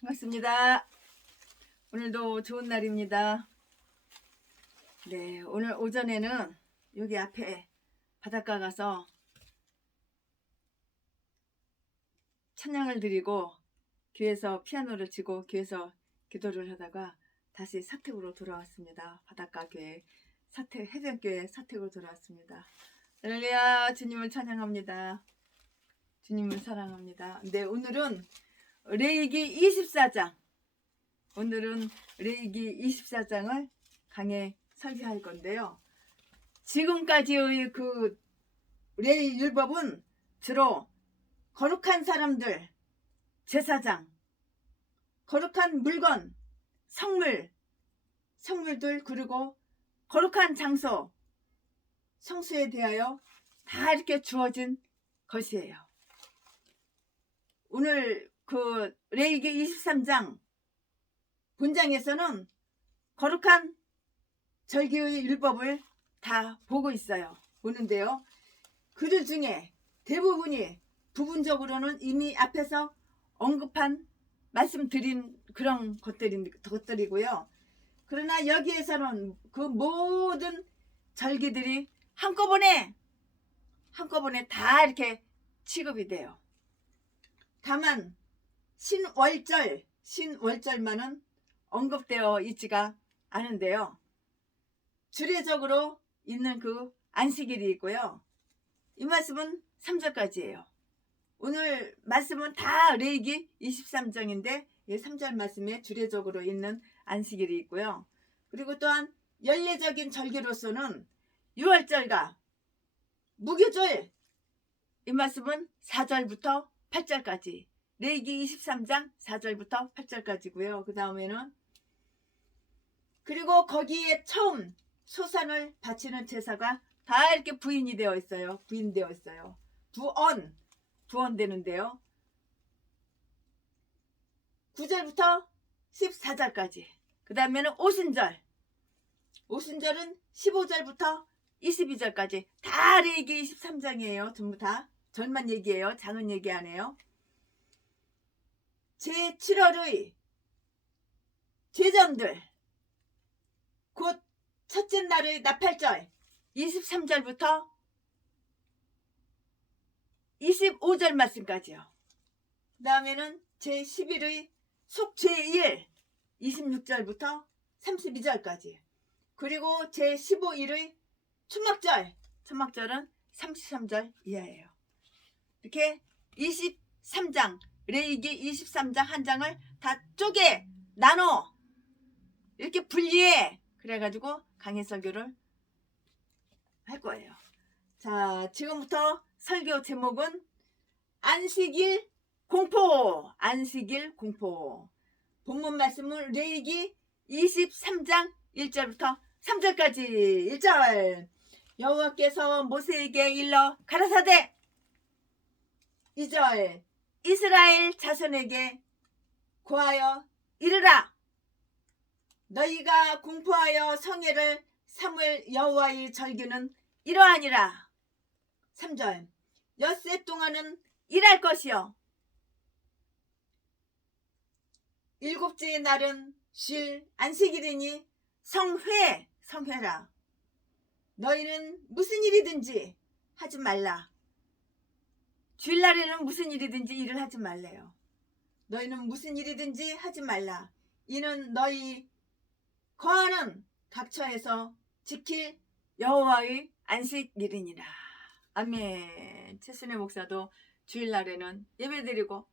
반갑습니다. 오늘도 좋은 날입니다. 네, 오늘 오전에는 여기 앞에 바닷가 가서 찬양을 드리고 교회에서 피아노를 치고 교회에서 기도를 하다가 다시 사택으로 돌아왔습니다. 바닷가 교회 사택 해변교회 사택으로 돌아왔습니다. 할렐루야, 주님을 찬양합니다. 주님을 사랑합니다. 네, 오늘은 레위기 24장 오늘은 레위기 24장을 강해 설교할 건데요. 지금까지의 그 레위 율법은 주로 거룩한 사람들, 제사장, 거룩한 물건, 성물들 그리고 거룩한 장소, 성수에 대하여 다 이렇게 주어진 것이에요. 오늘 그 레위기 23장 본장에서는 거룩한 절기의 율법을 다 보고 있어요. 보는데요. 그들 중에 대부분이 부분적으로는 이미 앞에서 언급한 말씀드린 그런 것들이고요. 그러나 여기에서는 그 모든 절기들이 한꺼번에 다 이렇게 취급이 돼요. 다만 신월절만은 언급되어 있지가 않은데요. 주례적으로 있는 그 안식일이 있고요. 이 말씀은 3절까지예요. 오늘 말씀은 다 레위기 23장인데 3절 말씀에 주례적으로 있는 안식일이 있고요. 그리고 또한 연례적인 절기로서는 유월절과 무교절, 이 말씀은 4절부터 8절까지, 레위기 23장 4절부터 8절까지고요. 그 다음에는 그리고 거기에 처음 소산을 바치는 제사가 다 이렇게 부인되어 있어요. 부언되는데요. 9절부터 14절까지. 그 다음에는 오순절은 15절부터 22절까지. 다 레위기 23장이에요. 전부 다. 절만 얘기해요. 장은 얘기 안 해요. 제7월의 제전들, 곧 첫째 날의 나팔절 23절부터 25절 말씀까지요. 그 다음에는 제11의 속죄일 26절부터 32절까지. 그리고 제15일의 초막절은 33절 이하예요. 이렇게 23장, 레위기 23장 한 장을 다 쪼개 나눠 이렇게 분리해. 그래가지고 강해 설교를 할 거예요. 자, 지금부터 설교 제목은 안식일 공포. 본문 말씀은 레위기 23장 1절부터 3절까지. 1절, 여호와께서 모세에게 일러 가라사대. 2절, 이스라엘 자손에게 고하여 이르라. 너희가 공포하여 성회를 삼을 여호와의 절기는 이러하니라. 3절, 엿새 동안은 일할 것이요 일곱째의 날은 쉴 안식일이니 성회라. 너희는 무슨 일이든지 하지 말라. 주일날에는 무슨 일이든지 일을 하지 말래요. 너희는 무슨 일이든지 하지 말라. 이는 너희 거하는 각처에서 지킬 여호와의 안식일이니라. 아멘. 최순애 목사도 주일날에는 예배드리고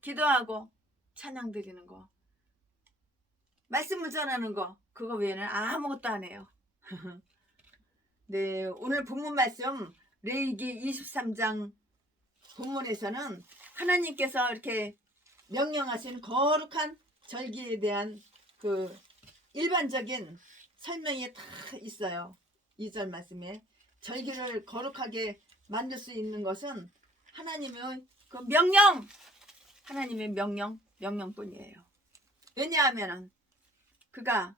기도하고 찬양드리는 거, 말씀을 전하는 거, 그거 외에는 아무것도 안 해요. 네, 오늘 본문 말씀 레위기 23장 본문에서는 하나님께서 이렇게 명령하신 거룩한 절기에 대한 그 일반적인 설명이 다 있어요. 2절 말씀에 절기를 거룩하게 만들 수 있는 것은 하나님의 그 하나님의 명령뿐이에요. 왜냐하면 그가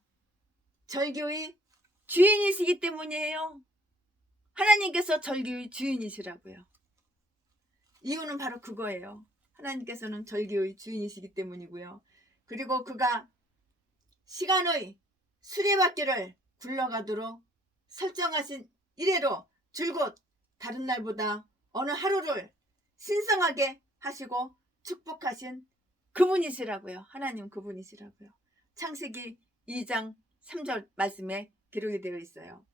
절기의 주인이시기 때문이에요. 하나님께서 절기의 주인이시라고요. 이유는 바로 그거예요. 하나님께서는 절기의 주인이시기 때문이고요. 그리고 그가 시간의 수레바퀴를 굴러가도록 설정하신 이래로 줄곧 다른 날보다 어느 하루를 신성하게 하시고 축복하신 그분이시라고요. 하나님 그분이시라고요. 창세기 2장 3절 말씀에 기록이 되어 있어요.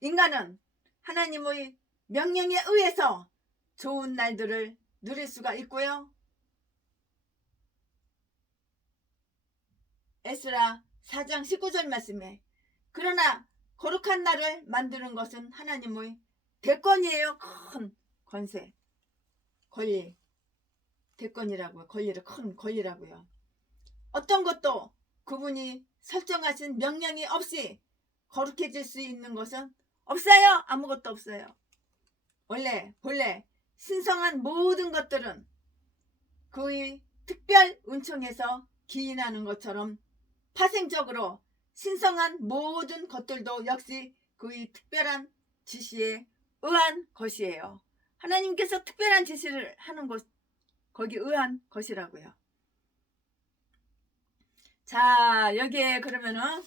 인간은 하나님의 명령에 의해서 좋은 날들을 누릴 수가 있고요. 에스라 4장 19절 말씀에 그러나 거룩한 날을 만드는 것은 하나님의 대권이에요. 큰 권세, 권리, 대권이라고요. 권리를 큰 권리라고요. 어떤 것도 그분이 설정하신 명령이 없이 거룩해질 수 있는 것은 없어요. 아무것도 없어요. 본래 신성한 모든 것들은 그의 특별 은총에서 기인하는 것처럼 파생적으로 신성한 모든 것들도 역시 그의 특별한 지시에 의한 것이에요. 하나님께서 특별한 지시를 하는 것, 거기 의한 것이라고요. 자, 여기에 그러면은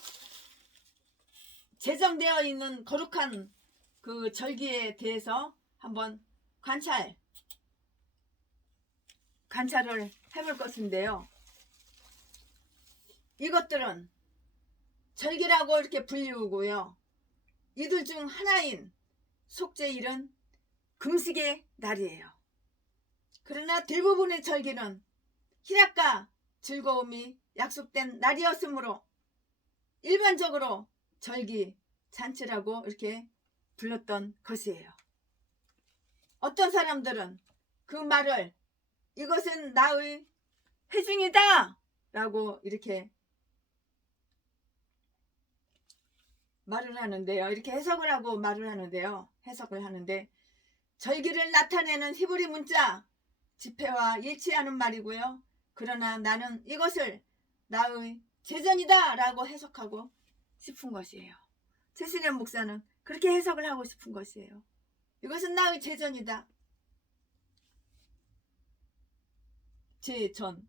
제정되어 있는 거룩한 그 절기에 대해서 한번 관찰을 해볼 것인데요. 이것들은 절기라고 이렇게 불리우고요. 이들 중 하나인 속죄일은 금식의 날이에요. 그러나 대부분의 절기는 희락과 즐거움이 약속된 날이었으므로 일반적으로 절기 잔치라고 이렇게 불렀던 것이에요. 어떤 사람들은 그 말을 이것은 나의 회중이다 라고 이렇게 말을 하는데요. 이렇게 해석을 하고 말을 하는데요. 해석을 하는데 절기를 나타내는 히브리 문자 지폐와 일치하는 말이고요. 그러나 나는 이것을 나의 제전이다 라고 해석하고 싶은 것이에요. 최신현 목사는 그렇게 해석을 하고 싶은 것이에요. 이것은 나의 제전이다. 제전.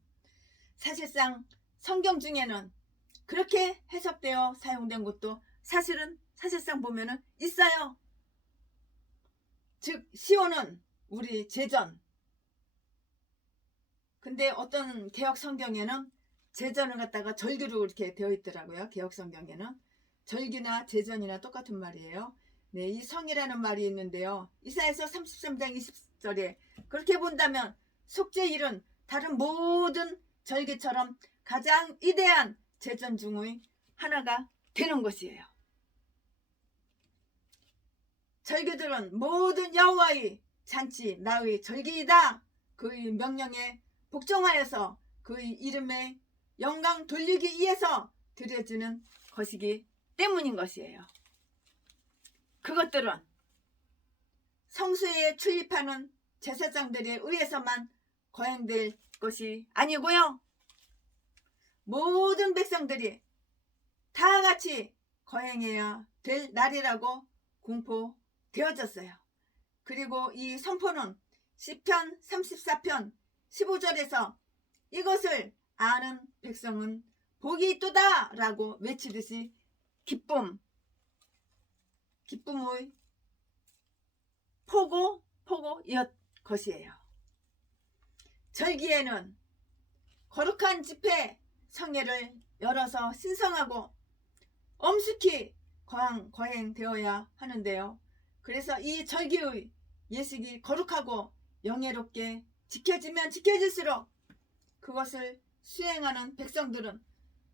사실상 성경 중에는 그렇게 해석되어 사용된 것도 사실상 보면은 있어요. 즉 시온은 우리 제전. 근데 어떤 개혁 성경에는 제전을 갖다가 절기로 이렇게 되어 있더라고요. 개혁 성경에는 절기나 제전이나 똑같은 말이에요. 네, 이 성이라는 말이 있는데요. 이사야서 33장 20절에 그렇게 본다면 속죄일은 다른 모든 절기처럼 가장 위대한 제전 중의 하나가 되는 것이에요. 절기들은 모든 여호와의 잔치 나의 절기이다. 그의 명령에 복종하여서 그의 이름에 영광 돌리기 위해서 드려지는 것이기 때문인 것이에요. 그것들은 성수에 출입하는 제사장들에 의해서만 거행될 것이 아니고요. 모든 백성들이 다 같이 거행해야 될 날이라고 공포되어졌어요. 그리고 이 선포는 시편 34편 15절에서 이것을 아는 백성은 복이 있도다 라고 외치듯이 기쁨의 포고이었 것이에요. 절기에는 거룩한 집회 성회를 열어서 신성하고 엄숙히 거행되어야 하는데요. 그래서 이 절기의 예식이 거룩하고 영예롭게 지켜지면 지켜질수록 그것을 수행하는 백성들은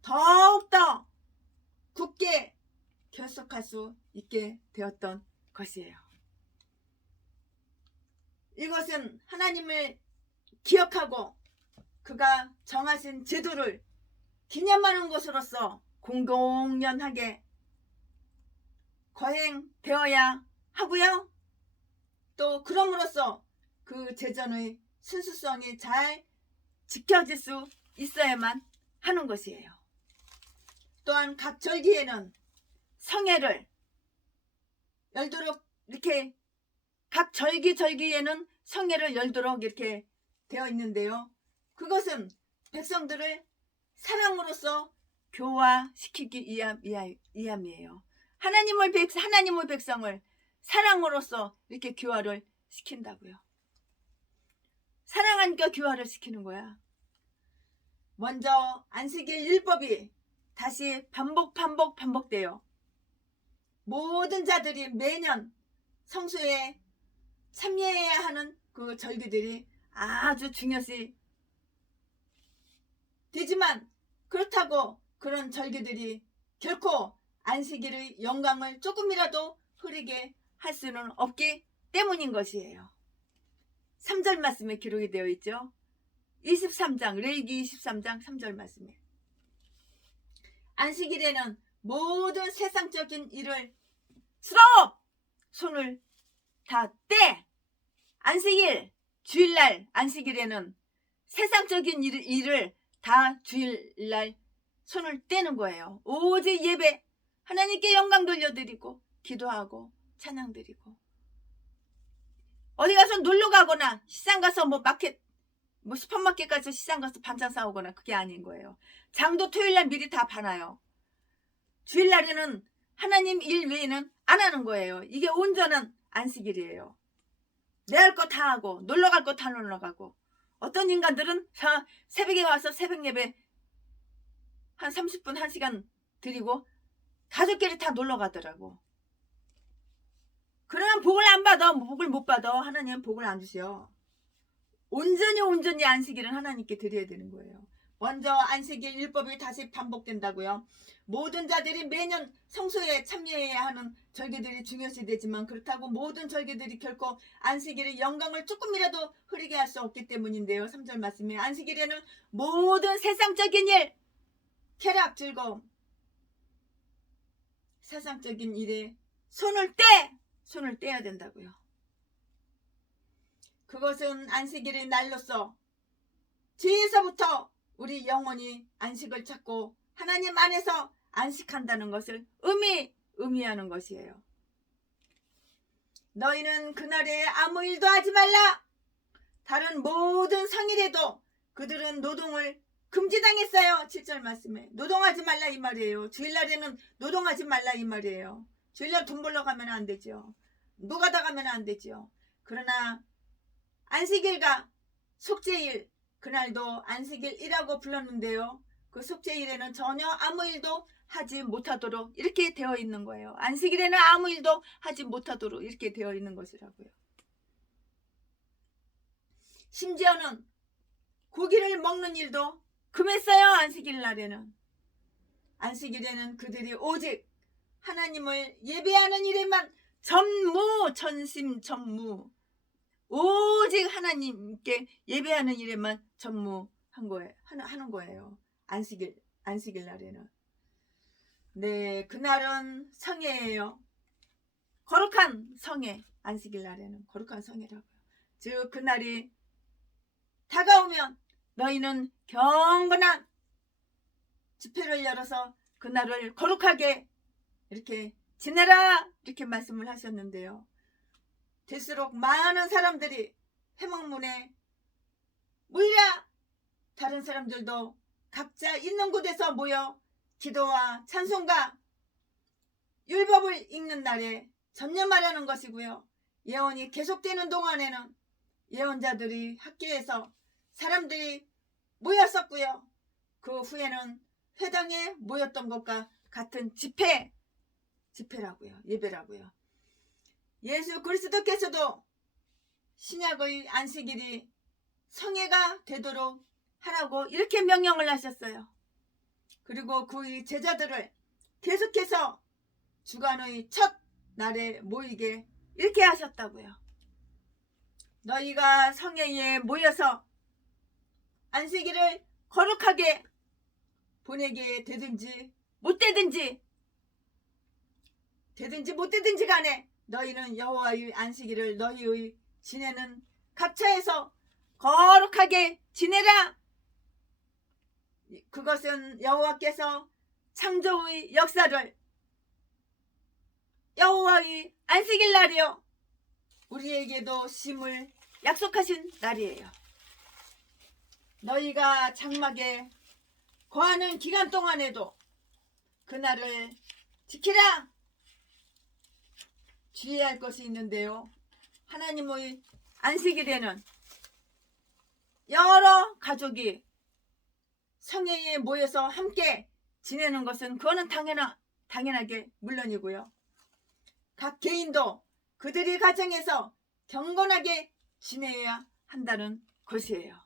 더욱더 굳게 결속할 수 있게 되었던 것이에요. 이것은 하나님을 기억하고 그가 정하신 제도를 기념하는 것으로서 공공연하게 거행되어야 하고요. 또 그럼으로써 그 제전의 순수성이 잘 지켜질 수 있어야만 하는 것이에요. 또한 각 절기에는 성회를 열도록 이렇게 각 절기에는 성회를 열도록 이렇게 되어 있는데요. 그것은 백성들을 사랑으로서 교화시키기 위함이에요. 하나님의 백성을 사랑으로서 이렇게 교화를 시킨다고요. 사랑하니까 교화를 시키는 거야. 먼저 안식일 율법이 다시 반복돼요. 모든 자들이 매년 성수에 참여해야 하는 그 절기들이 아주 중요시 되지만, 그렇다고 그런 절기들이 결코 안식일의 영광을 조금이라도 흐리게 할 수는 없기 때문인 것이에요. 3절 말씀에 기록이 되어 있죠. 23장 레위기 23장 3절 말씀에 안식일에는 모든 세상적인 일을 손을 다 떼. 안식일 주일날 안식일에는 세상적인 일을 다 주일날 손을 떼는 거예요. 오직 예배, 하나님께 영광 돌려드리고 기도하고 찬양드리고, 어디 가서 놀러 가거나 시장 가서 슈퍼마켓 가서 시장 가서 반찬 사오거나 그게 아닌 거예요. 장도 토요일날 미리 다 봐놔요. 주일날에는 하나님 일 외에는 안 하는 거예요. 이게 온전한 안식일이에요. 내 할 거 다 하고 놀러 갈 거 다 놀러 가고, 어떤 인간들은 새벽에 와서 새벽 예배 한 30분 1시간 드리고 가족끼리 다 놀러 가더라고. 그러면 복을 안 받아. 복을 못 받아. 하나님은 복을 안 주셔. 온전히 안식일은 하나님께 드려야 되는 거예요. 먼저 안식일 율법이 다시 반복된다고요. 모든 자들이 매년 성소에 참여해야 하는 절기들이 중요시 되지만, 그렇다고 모든 절기들이 결코 안식일의 영광을 조금이라도 흐리게 할 수 없기 때문인데요. 3절 말씀에 안식일에는 모든 세상적인 일, 쾌락, 즐거움, 세상적인 일에 손을 떼야 된다고요. 그것은 안식일의 날로서 죄에서부터 우리 영혼이 안식을 찾고 하나님 안에서 안식한다는 것을 의미하는 것이에요. 너희는 그날에 아무 일도 하지 말라. 다른 모든 성일에도 그들은 노동을 금지당했어요. 7절 말씀에 노동하지 말라 이 말이에요. 주일날에는 노동하지 말라 이 말이에요. 주일날 돈 벌러 가면 안 되죠. 노가다 가면 안 되죠. 그러나 안식일과 속죄일, 그날도 안식일이라고 불렀는데요. 그 속죄일에는 전혀 아무 일도 하지 못하도록 이렇게 되어 있는 거예요. 안식일에는 아무 일도 하지 못하도록 이렇게 되어 있는 것이라고요. 심지어는 고기를 먹는 일도 금했어요. 안식일 날에는. 안식일에는 그들이 오직 하나님을 예배하는 일에만 전심 오직 하나님께 예배하는 일에만 하는 거예요. 안식일 날에는. 네, 그날은 성회예요. 거룩한 성회. 안식일 날에는 거룩한 성회라고요. 즉 그날이 다가오면 너희는 경건한 집회를 열어서 그날을 거룩하게 이렇게 지내라, 이렇게 말씀을 하셨는데요. 될수록 많은 사람들이 회막문에 모이라. 다른 사람들도 각자 있는 곳에서 모여 기도와 찬송과 율법을 읽는 날에 전념하려는 것이고요. 예언이 계속되는 동안에는 예언자들이 학교에서 사람들이 모였었고요. 그 후에는 회당에 모였던 것과 같은 집회라고요. 예배라고요. 예수 그리스도께서도 신약의 안식일이 성회가 되도록 하라고 이렇게 명령을 하셨어요. 그리고 그의 제자들을 계속해서 주간의 첫 날에 모이게 이렇게 하셨다고요. 너희가 성회에 모여서 안식일을 거룩하게 보내게 되든지 못되든지 간에 너희는 여호와의 안식일을 너희의 지내는 각처에서 거룩하게 지내라. 그것은 여호와께서 창조의 역사를 여호와의 안식일 날이요 우리에게도 쉼을 약속하신 날이에요. 너희가 장막에 거하는 기간 동안에도 그날을 지키라. 주의할 것이 있는데요. 하나님의 안식일에는 여러 가족이 성회에 모여서 함께 지내는 것은 그거는 당연하게 물론이고요. 각 개인도 그들이 가정에서 경건하게 지내야 한다는 것이에요.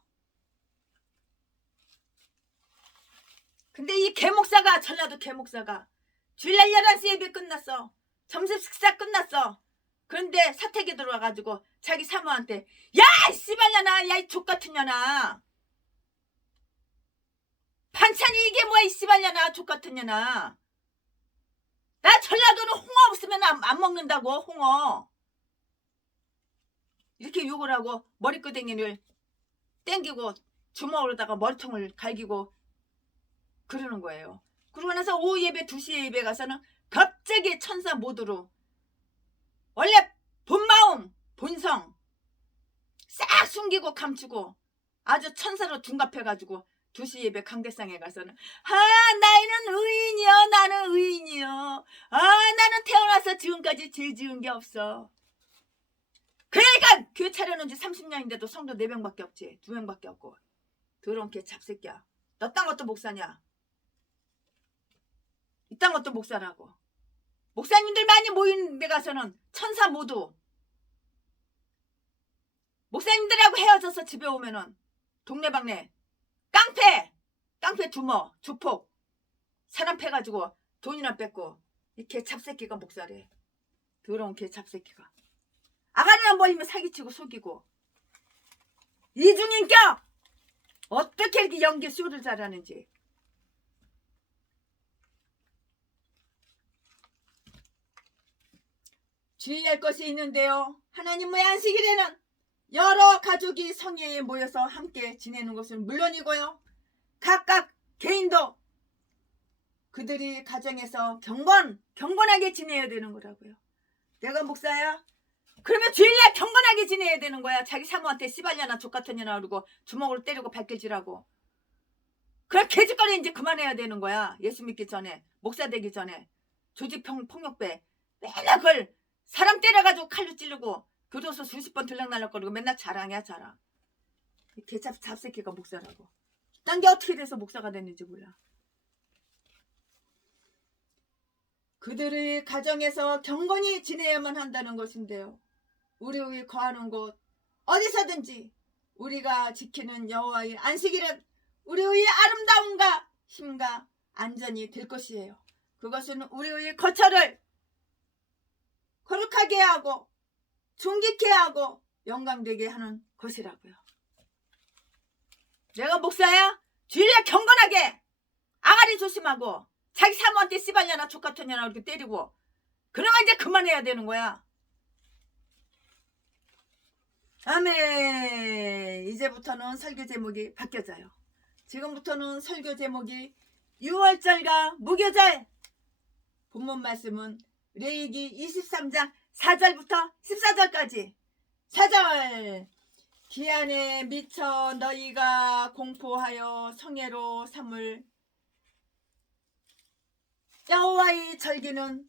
근데 이 개목사가, 전라도 개목사가 주일날 11시 예배 끝났어. 점심 식사 끝났어. 그런데 사택에 들어와가지고 자기 사모한테 야! 씨발년아! 야! 이 족같은 년아! 반찬이 이게 뭐야 이 씨발년아! 족같은 년아! 나 전라도는 홍어 없으면 안 먹는다고. 홍어 이렇게 욕을 하고 머리끄댕이를 땡기고 주먹으로다가 머리통을 갈기고 그러는 거예요. 그러고 나서 오후 예배 2시에 예배 가서는 갑자기 천사 모드로 원래 본마음 본성 싹 숨기고 감추고 아주 천사로 둔갑해가지고 2시 예배 강대상에 가서는 나는 의인이여. 나는 의인이여. 나는 태어나서 지금까지 죄 지은 게 없어. 그러니까 교회 차려놓은 지 30년인데도 성도 4명밖에 없지. 2명밖에 없고. 더러운 개 잡새끼야. 너 딴 것도 목사냐? 이딴 것도 목사라고. 목사님들 많이 모이는 데 가서는 천사 모두 목사님들하고 헤어져서 집에 오면은 동네방네 깡패 두머 조폭 사람 패가지고 돈이나 뺏고 이 개 잡새끼가 목사래. 더러운 개 잡새끼가 아가리나 벌리면 사기치고 속이고 이중인격 어떻게 이렇게 연기 쇼를 잘하는지. 주의할 것이 있는데요. 하나님의 안식일에는 여러 가족이 성회에 모여서 함께 지내는 것은 물론이고요. 각각 개인도 그들이 가정에서 경건하게 지내야 되는 거라고요. 내가 목사야? 그러면 주일날 경건하게 지내야 되는 거야. 자기 사모한테 씨발년아 족같은 년아 그러고 주먹으로 때리고 발길질하고. 그래 개짓거리 이제 그만해야 되는 거야. 예수 믿기 전에, 목사 되기 전에. 조직폭력배 맨날 그걸 사람 때려가지고 칼로 찌르고 교도소 수십 번 들락날락거리고 맨날 자랑이야 자랑. 잡새끼가 목사라고. 딴 게 어떻게 돼서 목사가 됐는지 몰라. 그들의 가정에서 경건히 지내야만 한다는 것인데요. 우리의 거하는 곳 어디서든지 우리가 지키는 여호와의 안식일은 우리의 아름다움과 힘과 안전이 될 것이에요. 그것은 우리의 거처를 거룩하게 하고 존귀케 하고 영광되게 하는 것이라고요. 내가 목사야? 주일날 경건하게 아가리 조심하고 자기 사모한테 씨발년아 족같은 년아 이렇게 때리고 그러면 이제 그만해야 되는 거야. 아멘. 이제부터는 설교 제목이 바뀌어져요. 지금부터는 설교 제목이 유월절과 무교절. 본문 말씀은 레위기 23장 4절부터 14절까지. 4절. 기한에 미쳐 너희가 공포하여 성회로 삼을 여호와의 절기는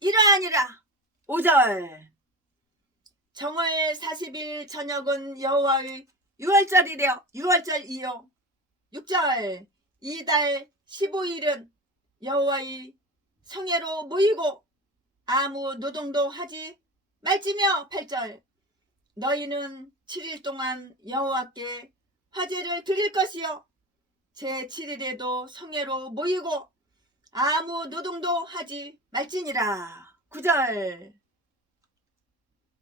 이러하니라. 5절. 정월 40일 저녁은 여호와의 유월절이래요. 유월절이요. 6절. 이달 15일은 여호와의 성회로 모이고 아무 노동도 하지 말지며. 8절. 너희는 7일 동안 여호와께 화제를 드릴 것이요 제7일에도 성회로 모이고 아무 노동도 하지 말지니라. 9절.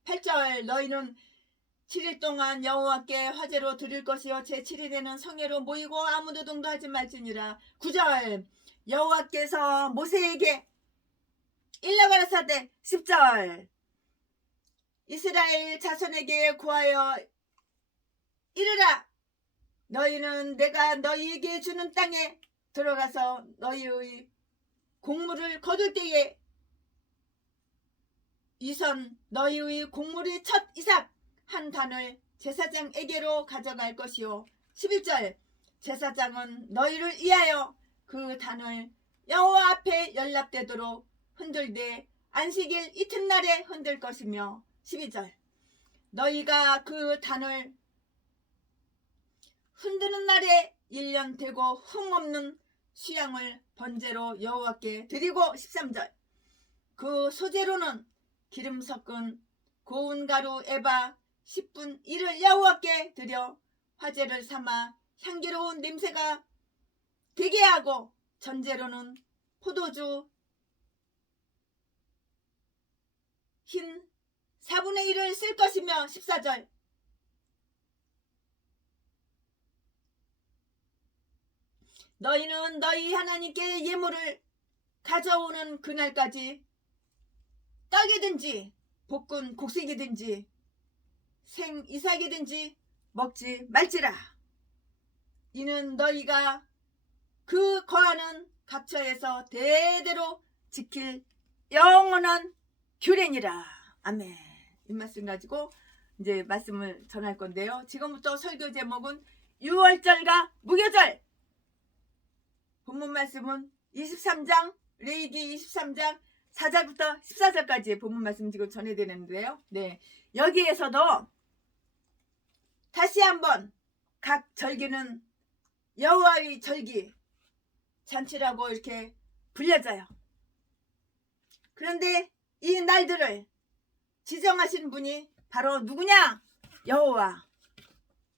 8절. 너희는 7일 동안 여호와께 화제로 드릴 것이요 제7일에는 성회로 모이고 아무 노동도 하지 말지니라. 9절. 여호와께서 모세에게 일러 가라사대. 10절. 이스라엘 자손에게 구하여 이르라. 너희는 내가 너희에게 주는 땅에 들어가서 너희의 곡물을 거둘 때에 이선 너희의 곡물의 첫 이삭 한 단을 제사장에게로 가져갈 것이요. 11절. 제사장은 너희를 위하여 그 단을 여호와 앞에 연락되도록 흔들되 안식일 이튿날에 흔들 것이며 12절 너희가 그 단을 흔드는 날에 1년 되고 흠없는 수양을 번제로 여호와께 드리고 13절 그 소재로는 기름 섞은 고운 가루 에바 10분 1을 여호와께 드려 화제를 삼아 향기로운 냄새가 되게 하고 전제로는 포도주 흰 4분의 1을 쓸 것이며 14절 너희는 너희 하나님께 예물을 가져오는 그날까지 떡이든지 볶은 곡식이든지 생 이삭이든지 먹지 말지라. 이는 너희가 그 거하는 각처에서 대대로 지킬 영원한 규례니라. 아멘. 이 말씀 가지고 이제 말씀을 전할 건데요. 지금부터 설교 제목은 유월절과 무교절. 본문 말씀은 23장 레위기 23장 4절부터 14절까지 본문 말씀 지금 전해드리는데요. 네, 여기에서도 다시 한번 각 절기는 여호와의 절기 잔치라고 이렇게 불려져요. 그런데 이 날들을 지정하신 분이 바로 누구냐?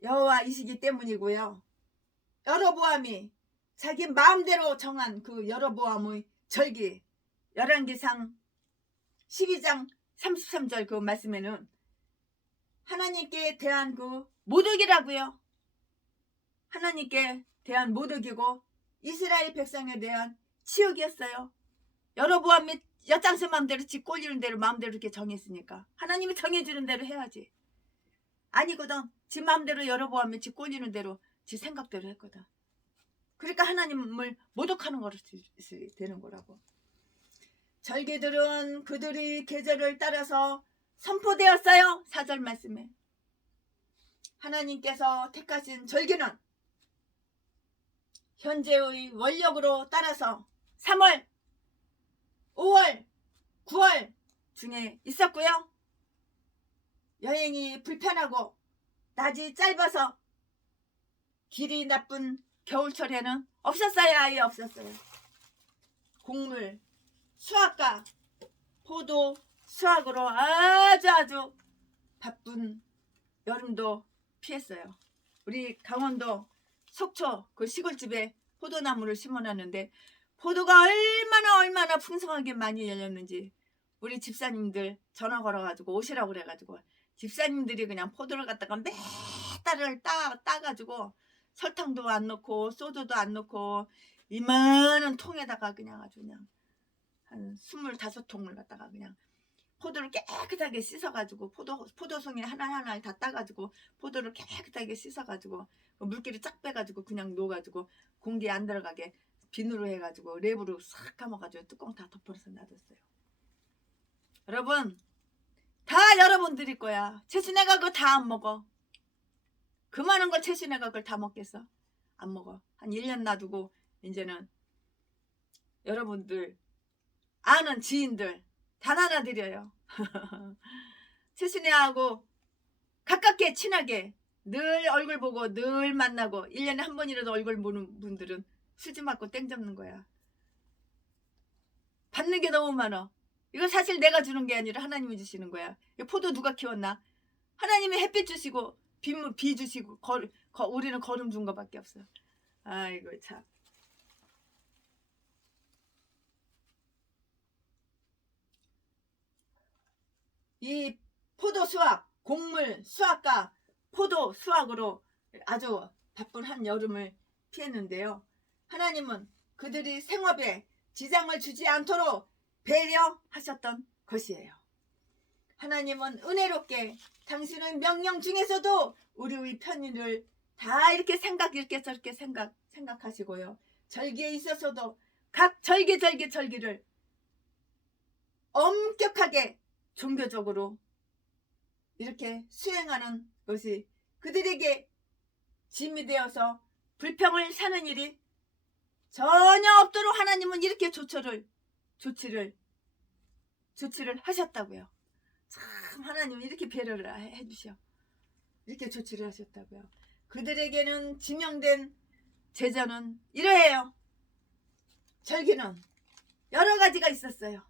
여호와이시기 때문이고요. 여로보암이 자기 마음대로 정한 그 여로보암의 절기 열왕기상 12장 33절 그 말씀에는 하나님께 대한 그 모독이라고요. 하나님께 대한 모독이고 이스라엘 백성에 대한 치욕이었어요. 여로보암이 엿장수 마음대로 지 꼴리는 대로 마음대로 이렇게 정했으니까 하나님이 정해주는 대로 해야지. 아니거든. 지 마음대로 여로보암이 지 꼴리는 대로 지 생각대로 했거든. 그러니까 하나님을 모독하는 거로 되는 거라고. 절기들은 그들의 계절을 따라서 선포되었어요. 4절 말씀에 하나님께서 택하신 절기는 현재의 원력으로 따라서 3월, 5월, 9월 중에 있었고요. 여행이 불편하고 낮이 짧아서 길이 나쁜 겨울철에는 없었어요. 아예 없었어요. 곡물, 수확과 포도 수확으로 아주 바쁜 여름도 피했어요. 우리 강원도 속초 그 시골집에 포도나무를 심어놨는데 포도가 얼마나 풍성하게 많이 열렸는지 우리 집사님들 전화 걸어가지고 오시라고 그래가지고 집사님들이 그냥 포도를 갖다가 몇 달을 따가지고 설탕도 안 넣고 소주도 안 넣고 이만한 통에다가 그냥 아주 그냥 한 25통을 갖다가 그냥 포도를 깨끗하게 씻어가지고 포도송이 하나하나 다 따가지고 포도를 깨끗하게 씻어가지고 물기를 쫙 빼가지고 그냥 놓아가지고 공기 안 들어가게 비누로 해가지고 랩으로 싹 감아가지고 뚜껑 다 덮어서 놔뒀어요. 여러분 다 여러분들이 거야. 채순애가 그거 다 안 먹어. 그 많은 걸 채순애가 그걸 다 먹겠어? 안 먹어. 한 1년 놔두고 이제는 여러분들 아는 지인들 다 나눠드려요. 채순애하고 가깝게 친하게 늘 얼굴 보고 늘 만나고 1년에 한 번이라도 얼굴 보는 분들은 수지 맞고 땡 잡는 거야. 받는 게 너무 많아. 이거 사실 내가 주는 게 아니라 하나님이 주시는 거야. 포도 누가 키웠나? 하나님이 햇빛 주시고 비 주시고 우리는 거름 준 거밖에 없어. 아이고 참. 이 포도 수확, 곡물 수확과 포도 수확으로 아주 바쁜 한 여름을 피했는데요. 하나님은 그들이 생업에 지장을 주지 않도록 배려하셨던 것이에요. 하나님은 은혜롭게 당신의 명령 중에서도 우리의 편의를 다 이렇게 저렇게 생각하시고요. 절기에 있어서도 각 절기를 엄격하게 종교적으로 이렇게 수행하는 것이 그들에게 짐이 되어서 불평을 사는 일이 전혀 없도록 하나님은 이렇게 조치를 하셨다고요. 참 하나님은 이렇게 배려를 해주셔. 이렇게 조치를 하셨다고요. 그들에게는 지명된 제전은 이러해요. 절기는 여러 가지가 있었어요.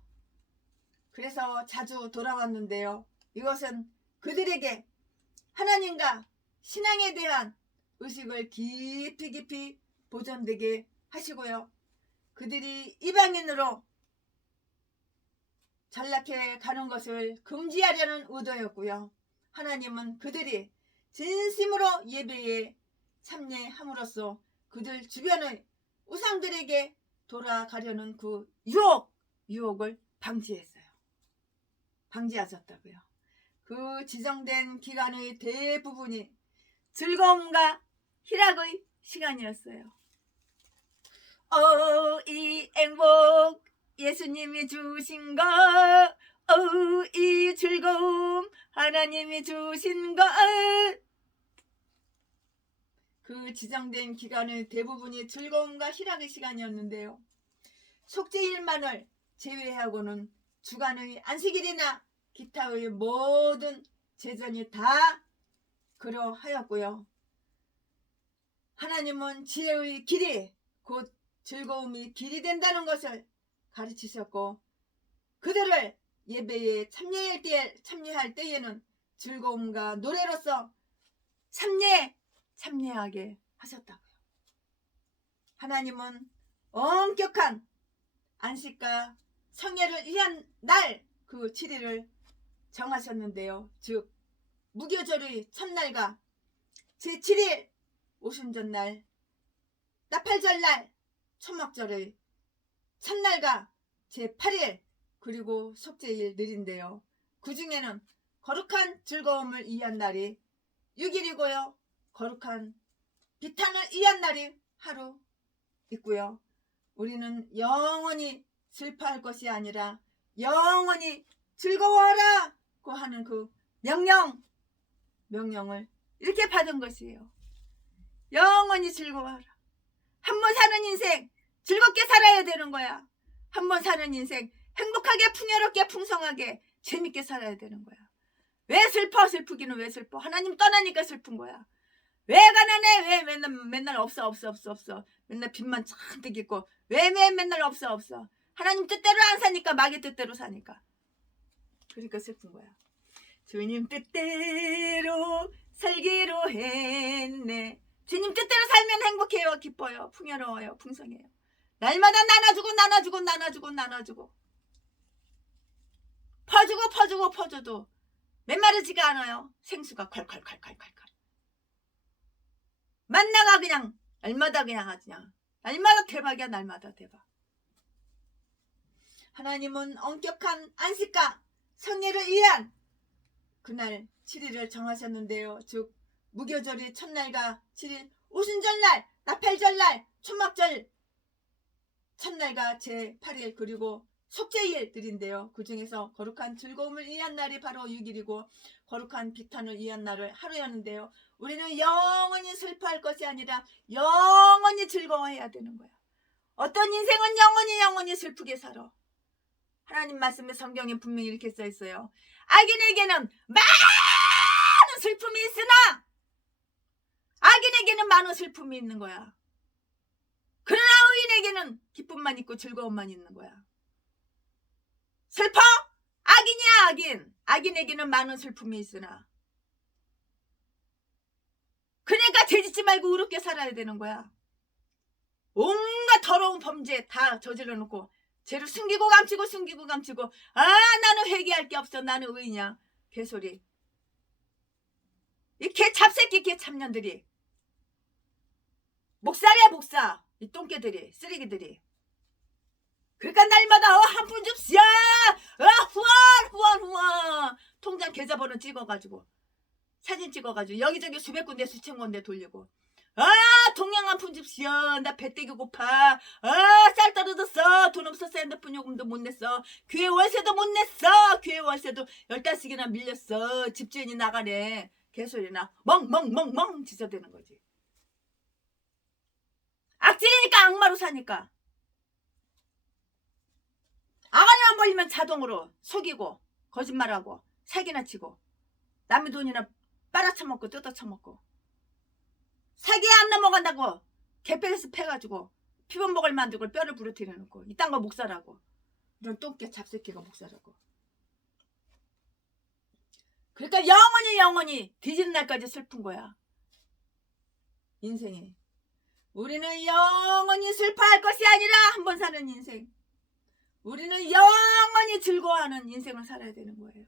그래서 자주 돌아왔는데요. 이것은 그들에게 하나님과 신앙에 대한 의식을 깊이 보존되게 하시고요. 그들이 이방인으로 전락해 가는 것을 금지하려는 의도였고요. 하나님은 그들이 진심으로 예배에 참여함으로써 그들 주변의 우상들에게 돌아가려는 그 유혹을 방지하셨다고요. 그 지정된 기간의 대부분이 즐거움과 희락의 시간이었어요. 이 행복 예수님이 주신 것, 이 즐거움 하나님이 주신 것. 그 지정된 기간의 대부분이 즐거움과 희락의 시간이었는데요. 속죄일만을 제외하고는 주간의 안식일이나 기타의 모든 제전이 다 그러하였고요. 하나님은 지혜의 길이 곧 즐거움이 길이 된다는 것을 가르치셨고, 그들을 예배에 참여할 때에는 즐거움과 노래로서 참여하게 하셨다고요. 하나님은 엄격한 안식과 성례를 위한 날 그 7일을 정하셨는데요. 즉 무교절의 첫날과 제7일 오순절날, 나팔절날, 초막절의 첫날과 제8일 그리고 속죄일들인데요. 그 중에는 거룩한 즐거움을 위한 날이 6일이고요. 거룩한 비탄을 위한 날이 하루 있고요. 우리는 영원히 슬퍼할 것이 아니라 영원히 즐거워하라고 하는 그 명령을 이렇게 받은 것이에요. 영원히 즐거워하라. 한 번 사는 인생 즐겁게 살아야 되는 거야. 한 번 사는 인생 행복하게 풍요롭게 풍성하게 재밌게 살아야 되는 거야. 왜 슬퍼? 슬프기는 왜 슬퍼? 하나님 떠나니까 슬픈 거야. 왜 가난해? 왜 맨날 없어. 맨날 빚만 잔뜩 있고 왜 맨날 없어. 하나님 뜻대로 안 사니까 마귀 뜻대로 사니까. 그러니까 슬픈 거야. 주님 뜻대로 살기로 했네. 주님 뜻대로 살면 행복해요. 기뻐요. 풍요로워요. 풍성해요. 날마다 나눠주고 퍼줘도 메마르지가 않아요. 생수가 콸콸콸. 만나가 그냥 날마다 날마다 대박이야. 날마다 대박. 하나님은 엄격한 안식과 성례를 위한 그날 7일을 정하셨는데요. 즉 무교절의 첫날과 7일 오순절날, 나팔절날, 초막절 첫날과 제8일 그리고 속죄일들인데요. 그 중에서 거룩한 즐거움을 위한 날이 바로 6일이고 거룩한 비탄을 위한 날을 하루였는데요. 우리는 영원히 슬퍼할 것이 아니라 영원히 즐거워해야 되는 거야. 어떤 인생은 영원히 슬프게 살아. 하나님 말씀에 성경에 분명히 이렇게 써 있어요. 악인에게는 많은 슬픔이 있으나 악인에게는 많은 슬픔이 있는 거야. 그러나 의인에게는 기쁨만 있고 즐거움만 있는 거야. 슬퍼? 악인이야 악인. 악인에게는 많은 슬픔이 있으나 그러니까 죄짓지 말고 의롭게 살아야 되는 거야. 온갖 더러운 범죄 다 저질러 놓고 죄를 숨기고 감추고 나는 회개할 게 없어. 나는 의인이야. 개소리. 이 개 잡새끼 개 참년들이 목살이야 목사. 이 똥개들이 쓰레기들이. 그러니까 날마다 한 푼 줍시야. 후원 통장 계좌번호 찍어가지고 사진 찍어가지고 여기저기 수백 군데 수천 군데 돌리고 동양 한 푼 줍시오. 나 배때기 고파. 쌀 떨어졌어. 돈 없어서 핸드폰 요금도 못 냈어. 교회 월세도 못 냈어. 교회 월세도 15씩이나 밀렸어. 집주인이 나가네. 개소리나 멍 지저대는 거지. 악마로 사니까 아가리만 벌리면 자동으로 속이고 거짓말하고 사기나 치고 남의 돈이나 빨아쳐먹고 뜯어쳐먹고 사기에 안 넘어간다고 개패스 패가지고 피범벅을 만들고 뼈를 부러뜨려놓고 이딴 거 목살하고 이런 똥개 잡새끼가 목살하고 그러니까 영원히 뒤지는 날까지 슬픈 거야 인생이. 우리는 영원히 슬퍼할 것이 아니라 한 번 사는 인생, 우리는 영원히 즐거워하는 인생을 살아야 되는 거예요.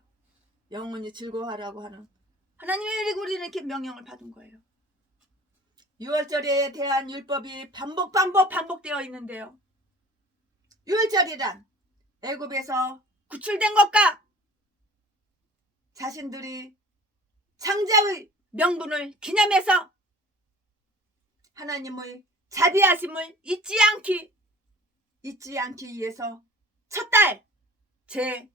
영원히 즐거워하라고 하는 하나님의 우리는 이렇게 명령을 받은 거예요. 유월절에 대한 율법이 반복되어 있는데요. 유월절이란 애굽에서 구출된 것과 자신들이 창자의 명분을 기념해서 하나님의 자비하심을 잊지 않기 위해서 첫 달 제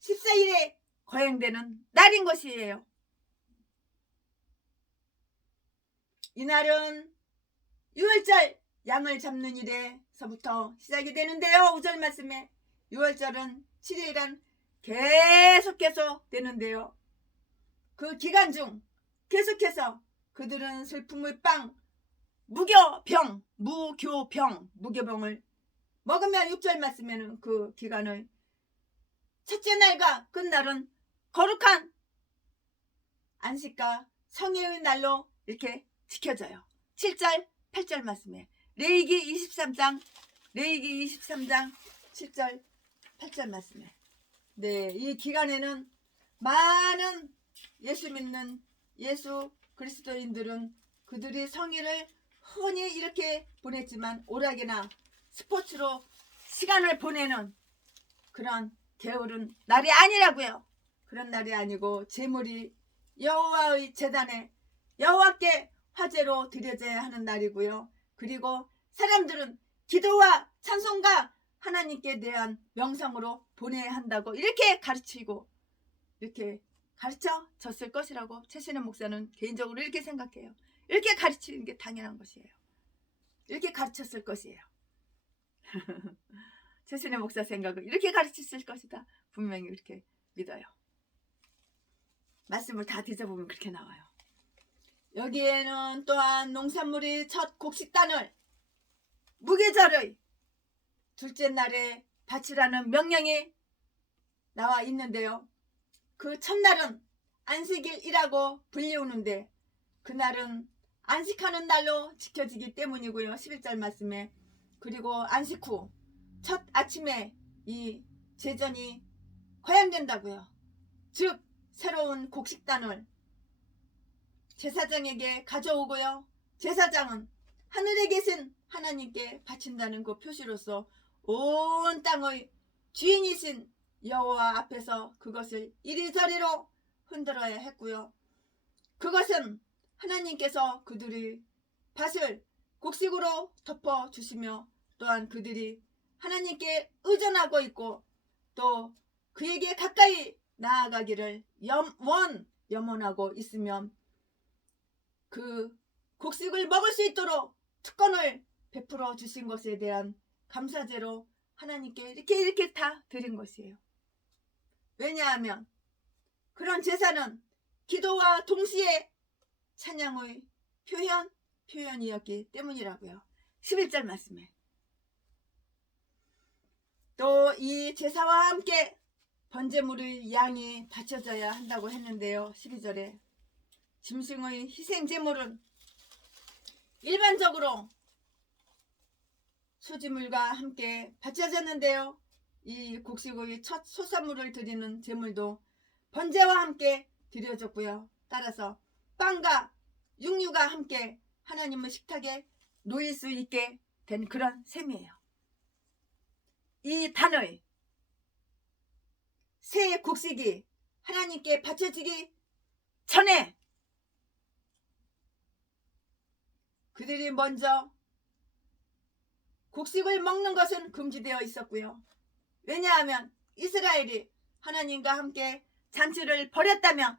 14일에 거행되는 날인 것이에요. 이날은 유월절 양을 잡는 일에서부터 시작이 되는데요. 5절 말씀에 유월절은 7일간 계속 되는데요. 그 기간 중 계속해서 그들은 슬픔의 빵, 무교병을 먹으면 6절 말씀에는 그 기간을 첫째 날과 끝날은 거룩한 안식과 성회의 날로 이렇게 지켜져요. 7절, 8절 말씀에 레위기 23장 7절, 8절 말씀에 네, 이 기간에는 많은 예수 믿는 예수 그리스도인들은 그들이 성일을 흔히 이렇게 보냈지만 오락이나 스포츠로 시간을 보내는 그런 게으른 날이 아니라고요. 그런 날이 아니고 제물이 여호와의 제단에 여호와께 화제로 드려져야 하는 날이고요. 그리고 사람들은 기도와 찬송과 하나님께 대한 명상으로 보내야 한다고 이렇게 가르치고 이렇게 가르쳐졌을 것이라고 최신의 목사는 개인적으로 이렇게 생각해요. 이렇게 가르치는 게 당연한 것이에요. 이렇게 가르쳤을 것이에요. 최신의 목사 생각은 이렇게 가르쳤을 것이다. 분명히 이렇게 믿어요. 말씀을 다 뒤져보면 그렇게 나와요. 여기에는 또한 농산물의 첫 곡식단을 무교절의 둘째 날에 바치라는 명령이 나와 있는데요. 그 첫날은 안식일이라고 불리우는데 그날은 안식하는 날로 지켜지기 때문이고요. 11절 말씀에 그리고 안식 후 첫 아침에 이 제전이 거행된다고요. 즉 새로운 곡식단을 제사장에게 가져오고요. 제사장은 하늘에 계신 하나님께 바친다는 그 표시로서 온 땅의 주인이신 여호와 앞에서 그것을 이리저리로 흔들어야 했고요. 그것은 하나님께서 그들이 밭을 곡식으로 덮어주시며 또한 그들이 하나님께 의존하고 있고 또 그에게 가까이 나아가기를 염원하고 있으면 그 곡식을 먹을 수 있도록 특권을 베풀어 주신 것에 대한 감사제로 하나님께 이렇게 다 드린 것이에요. 왜냐하면 그런 제사는 기도와 동시에 찬양의 표현이었기 때문이라고요. 11절 말씀에 또 이 제사와 함께 번제물의 양이 바쳐져야 한다고 했는데요. 12절에 짐승의 희생제물은 일반적으로 수지물과 함께 바쳐졌는데요. 이 곡식의 첫 소산물을 드리는 제물도 번제와 함께 드려졌고요. 따라서 빵과 육류가 함께 하나님의 식탁에 놓일 수 있게 된 그런 셈이에요. 이 단의 새 곡식이 하나님께 바쳐지기 전에 그들이 먼저 곡식을 먹는 것은 금지되어 있었고요. 왜냐하면 이스라엘이 하나님과 함께 잔치를 벌였다면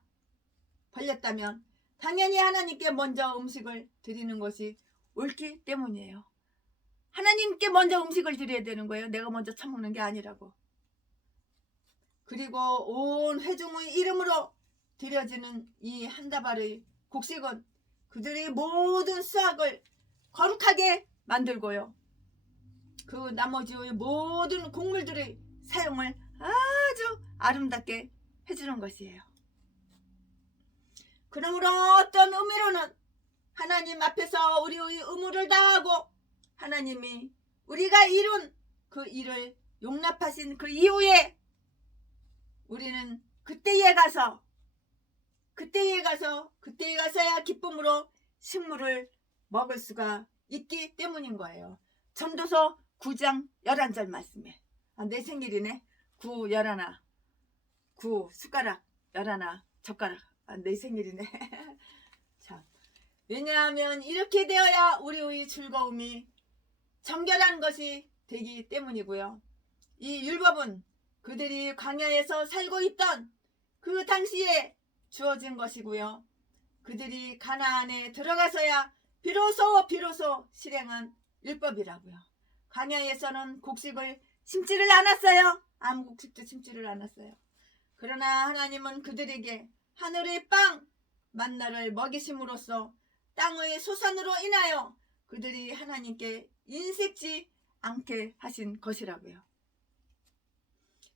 당연히 하나님께 먼저 음식을 드리는 것이 옳기 때문이에요. 하나님께 먼저 음식을 드려야 되는 거예요. 내가 먼저 처먹는 게 아니라고. 그리고 온 회중의 이름으로 드려지는 이 한 다발의 곡식은 그들의 모든 수확을 거룩하게 만들고요. 그 나머지의 모든 곡물들의 사용을 아주 아름답게 해주는 것이에요. 그러므로 어떤 의미로는 하나님 앞에서 우리의 의무를 다하고 하나님이 우리가 이룬 그 일을 용납하신 그 이후에 우리는 그때에 가서야 기쁨으로 식물을 먹을 수가 있기 때문인 거예요. 전도서 9장 11절 말씀에 내 생일이네. 9 11 9 숟가락 11 젓가락 내 생일이네. 자, 왜냐하면 이렇게 되어야 우리의 즐거움이 정결한 것이 되기 때문이고요. 이 율법은 그들이 광야에서 살고 있던 그 당시에 주어진 것이고요. 그들이 가나안에 들어가서야 비로소 실행한 율법이라고요. 광야에서는 곡식을 심지를 않았어요. 아무 곡식도 심지를 않았어요. 그러나 하나님은 그들에게 하늘의 빵 만나를 먹이심으로써 땅의 소산으로 인하여 그들이 하나님께 인색지 않게 하신 것이라고요.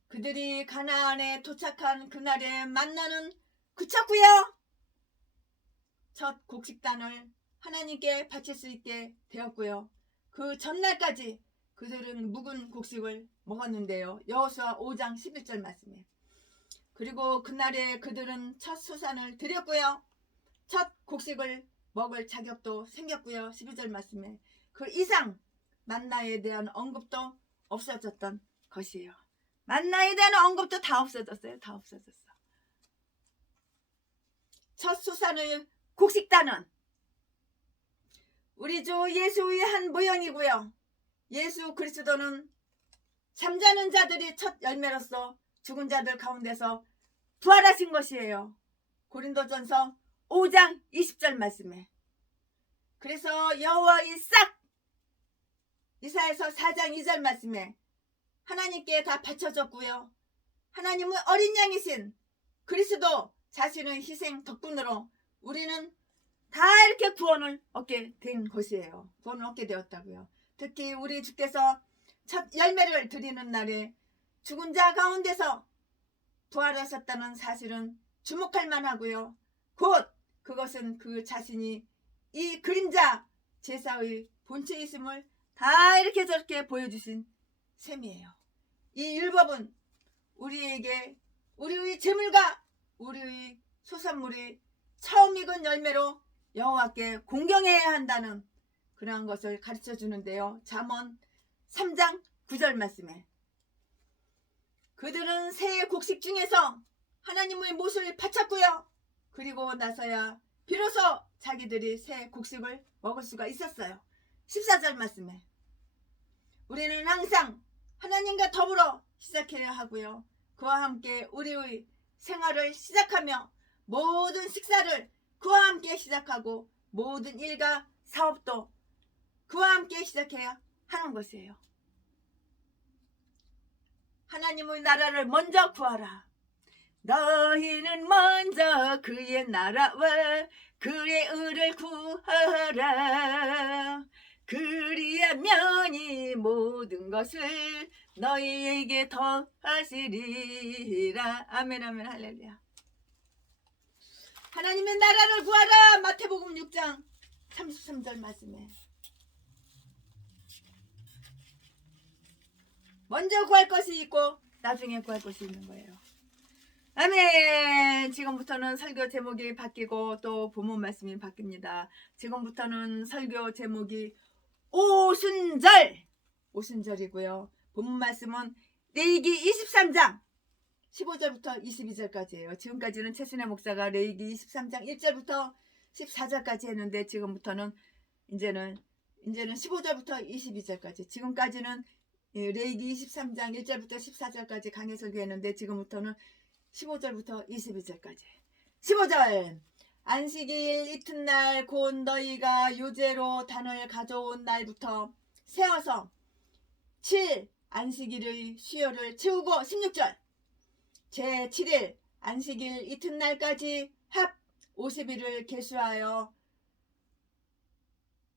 그들이 가나안에 도착한 그날의 만나는 그쳤고요. 첫 곡식단을 하나님께 바칠 수 있게 되었고요. 그 전날까지 그들은 묵은 곡식을 먹었는데요. 여호수아 5장 11절 말씀에 그리고 그날에 그들은 첫 소산을 드렸고요. 첫 곡식을 먹을 자격도 생겼고요. 12절 말씀에 그 이상 만나에 대한 언급도 없어졌던 것이에요. 만나에 대한 언급도 다 없어졌어요. 다 없어졌어. 첫 소산의 곡식단은 우리 주 예수의 한 모형이고요. 예수 그리스도는 잠자는 자들이 첫 열매로서 죽은 자들 가운데서 부활하신 것이에요. 고린도전서 5장 20절 말씀에 그래서 여호와의 싹 이사야서 4장 2절 말씀에 하나님께 다 바쳐졌고요. 하나님은 어린 양이신 그리스도 자신의 희생 덕분으로 우리는 다 이렇게 구원을 얻게 된 것이에요. 구원을 얻게 되었다고요. 특히 우리 주께서 첫 열매를 드리는 날에 죽은 자 가운데서 부활하셨다는 사실은 주목할 만하고요. 곧 그것은 그 자신이 이 그림자 제사의 본체이심을 다 이렇게 저렇게 보여주신 셈이에요. 이 율법은 우리에게 우리의 재물과 우리의 소산물이 처음 익은 열매로 여호와께 공경해야 한다는 그러한 것을 가르쳐 주는데요. 잠언 3장 9절 말씀에 그들은 새 곡식 중에서 하나님의 못을 바쳤고요. 그리고 나서야 비로소 자기들이 새 곡식을 먹을 수가 있었어요. 14절 말씀에 우리는 항상 하나님과 더불어 시작해야 하고요. 그와 함께 우리의 생활을 시작하며 모든 식사를 그와 함께 시작하고 모든 일과 사업도 그와 함께 시작해야 하는 것이에요. 하나님의 나라를 먼저 구하라. 너희는 먼저 그의 나라와 그의 의를 구하라. 그리하면 이 모든 것을 너희에게 더하시리라. 아멘 아멘 할렐루야. 하나님의 나라를 구하라. 마태복음 6장 33절 말씀에 먼저 구할 것이 있고 나중에 구할 것이 있는 거예요. 아멘. 지금부터는 설교 제목이 바뀌고 또 본문 말씀이 바뀝니다. 지금부터는 설교 제목이 오순절이고요. 본문 말씀은 레위기 23장 15절부터 22절까지예요. 지금까지는 최순애 목사가 레위기 23장 1절부터 14절까지 했는데 지금부터는 이제는 15절부터 22절까지 지금까지는 레위기 23장 1절부터 14절까지 강해 설교했는데 지금부터는 15절부터 22절까지 15절 안식일 이튿날 곧 너희가 요제로 단을 가져온 날부터 세어서 7. 안식일의 수요를 채우고 16절 제7일 안식일 이튿날까지 합 50일을 계수하여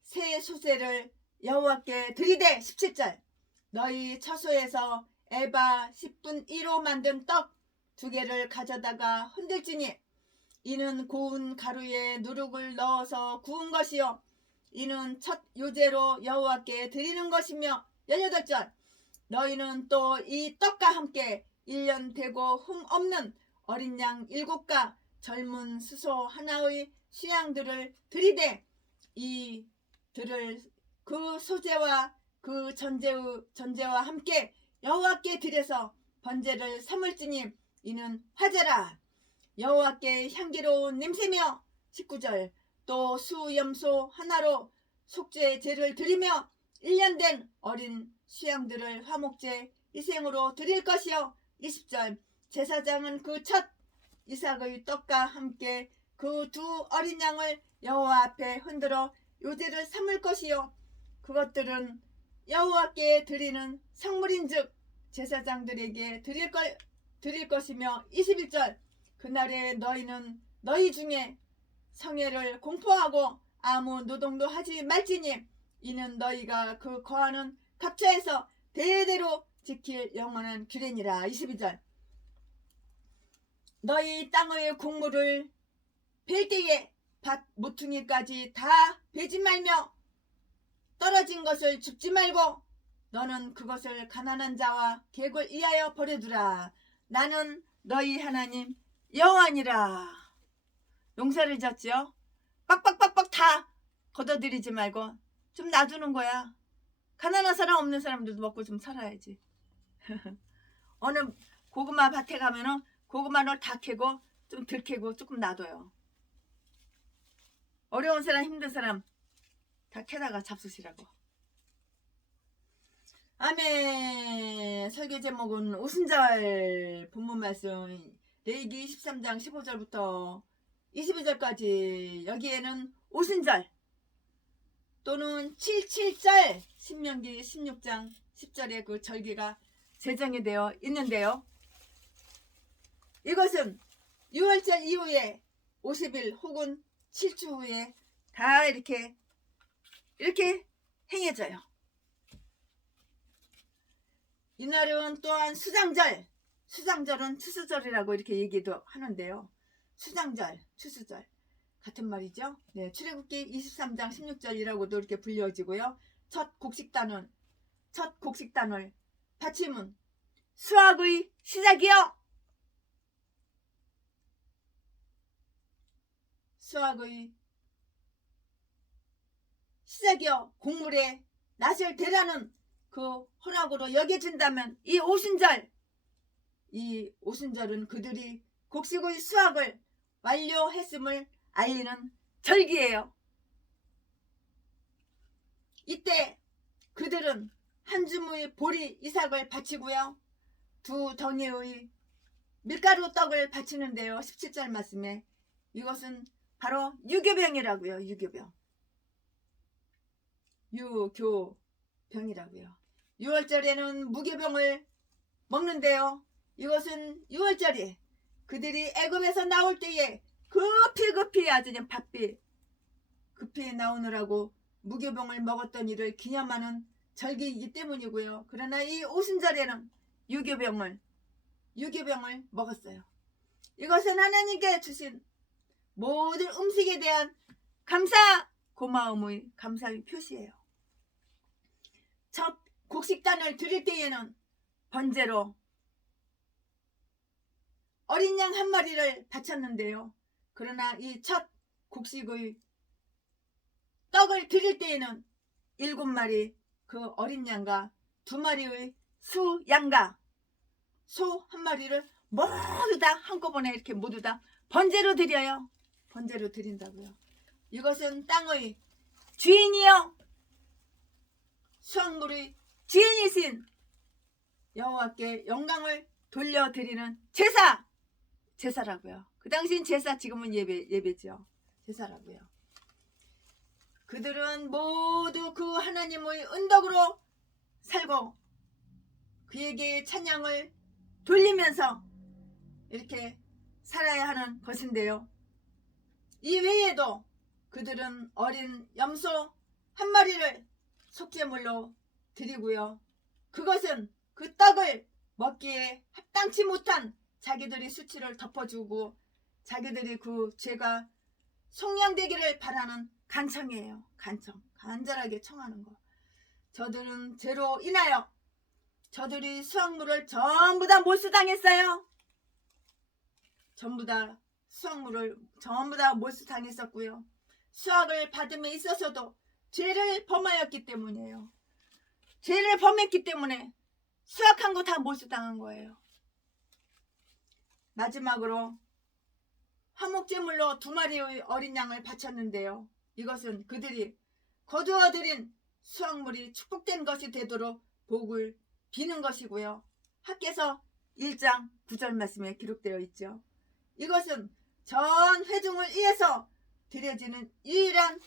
새 소재를 여호와께 드리되 17절 너희 처소에서 에바 10분 1호 만든 떡 2개를 가져다가 흔들지니 이는 고운 가루에 누룩을 넣어서 구운 것이요 이는 첫 요제로 여호와께 드리는 것이며 18절 너희는 또 이 떡과 함께 1년 되고 흠 없는 어린 양 7가 젊은 수소 하나의 수양들을 드리되 이들을 그 소재와 그 전제와 함께 여호와께 드려서 번제를 삼을지니 이는 화제라 여호와께 향기로운 냄새며 19절 또 수염소 하나로 속죄제를 드리며 1년 된 어린 수양들을 화목제 이생으로 드릴 것이요 20절 제사장은 그 첫 이삭의 떡과 함께 그 2 어린 양을 여호와 앞에 흔들어 요제를 삼을 것이요 그것들은 여호와께 드리는 성물인즉 제사장들에게 드릴 것이며 21절 그날에 너희는 너희 중에 성회를 공포하고 아무 노동도 하지 말지니 이는 너희가 그 거하는 갑처에서 대대로 지킬 영원한 규례니라. 22절 너희 땅의 곡물을 벨 때에 밭 모퉁이까지 다 베지 말며 떨어진 것을 줍지 말고 너는 그것을 가난한 자와 객을 위하여 버려두라. 나는 너희 하나님 여호와니라. 농사를 졌죠. 빡빡빡빡 다 걷어들이지 말고 좀 놔두는 거야. 가난한 사람 없는 사람들도 먹고 좀 살아야지. 어느 고구마 밭에 가면은 고구마를 다 캐고 좀 덜 캐고 조금 놔둬요. 어려운 사람 힘든 사람 다 캐다가 잡수시라고. 아멘. 설교 제목은 오순절 본문 말씀 레위기 23장 15절부터 22절까지 여기에는 오순절 또는 77절 신명기 16장 10절의 그 절기가 제정이 되어 있는데요. 이것은 6월절 이후에 50일 혹은 7주 후에 다 이렇게 행해져요. 이날은 또한 수장절, 수장절은 추수절이라고 이렇게 얘기도 하는데요. 수장절, 추수절 같은 말이죠. 네, 출애굽기 23장 16절이라고도 이렇게 불려지고요. 첫 곡식단을 받침은 수확의 시작이요. 수확의 시작이요. 곡물에 낫을 대라는 그 허락으로 여겨진다면 이 오순절은 그들이 곡식의 수확을 완료했음을 알리는 절기예요. 이때 그들은 한 줌의 보리 이삭을 바치고요. 2 덩이의 밀가루 떡을 바치는데요. 17절 말씀에 이것은 바로 유교병이라고요. 유교병이라고요. 6월절에는 무교병을 먹는데요. 이것은 6월절에 그들이 애굽에서 나올 때에 급히 아주 그냥 바삐 급히 나오느라고 무교병을 먹었던 일을 기념하는 절기이기 때문이고요. 그러나 이 오순절에는 유교병을 먹었어요. 이것은 하나님께 주신 모든 음식에 대한 고마움의 감사의 표시예요. 첫 곡식단을 드릴 때에는 번제로 어린 양 1마리를 바쳤는데요. 그러나 이 첫 곡식의 떡을 드릴 때에는 7마리 그 어린 양과 2마리의 수양과 소 1마리를 모두 다 한꺼번에 이렇게 모두 다 번제로 드려요. 번제로 드린다고요. 이것은 땅의 주인이요 수확물의 주인이신 여호와께 영광을 돌려드리는 제사라고요. 그 당시엔 제사, 지금은 예배죠. 제사라고요. 그들은 모두 그 하나님의 은덕으로 살고 그에게 찬양을 돌리면서 이렇게 살아야 하는 것인데요. 이 외에도 그들은 어린 염소 한 마리를 속죄물로 드리고요. 그것은 그 떡을 먹기에 합당치 못한 자기들의 수치를 덮어주고 자기들이 그 죄가 속량되기를 바라는 간청이에요. 간청. 간절하게 청하는 거. 저들은 죄로 인하여 저들이 수확물을 전부 다 몰수당했어요. 전부 다 수확물을 전부 다 몰수당했었고요. 수확을 받음에 있어서도 죄를 범하였기 때문이에요. 죄를 범했기 때문에 수확한 거 다 몰수당한 거예요. 마지막으로 화목제물로 2마리의 어린 양을 바쳤는데요. 이것은 그들이 거두어들인 수확물이 축복된 것이 되도록 복을 비는 것이고요. 학개서 1장 9절 말씀에 기록되어 있죠. 이것은 전 회중을 위해서 드려지는 유일한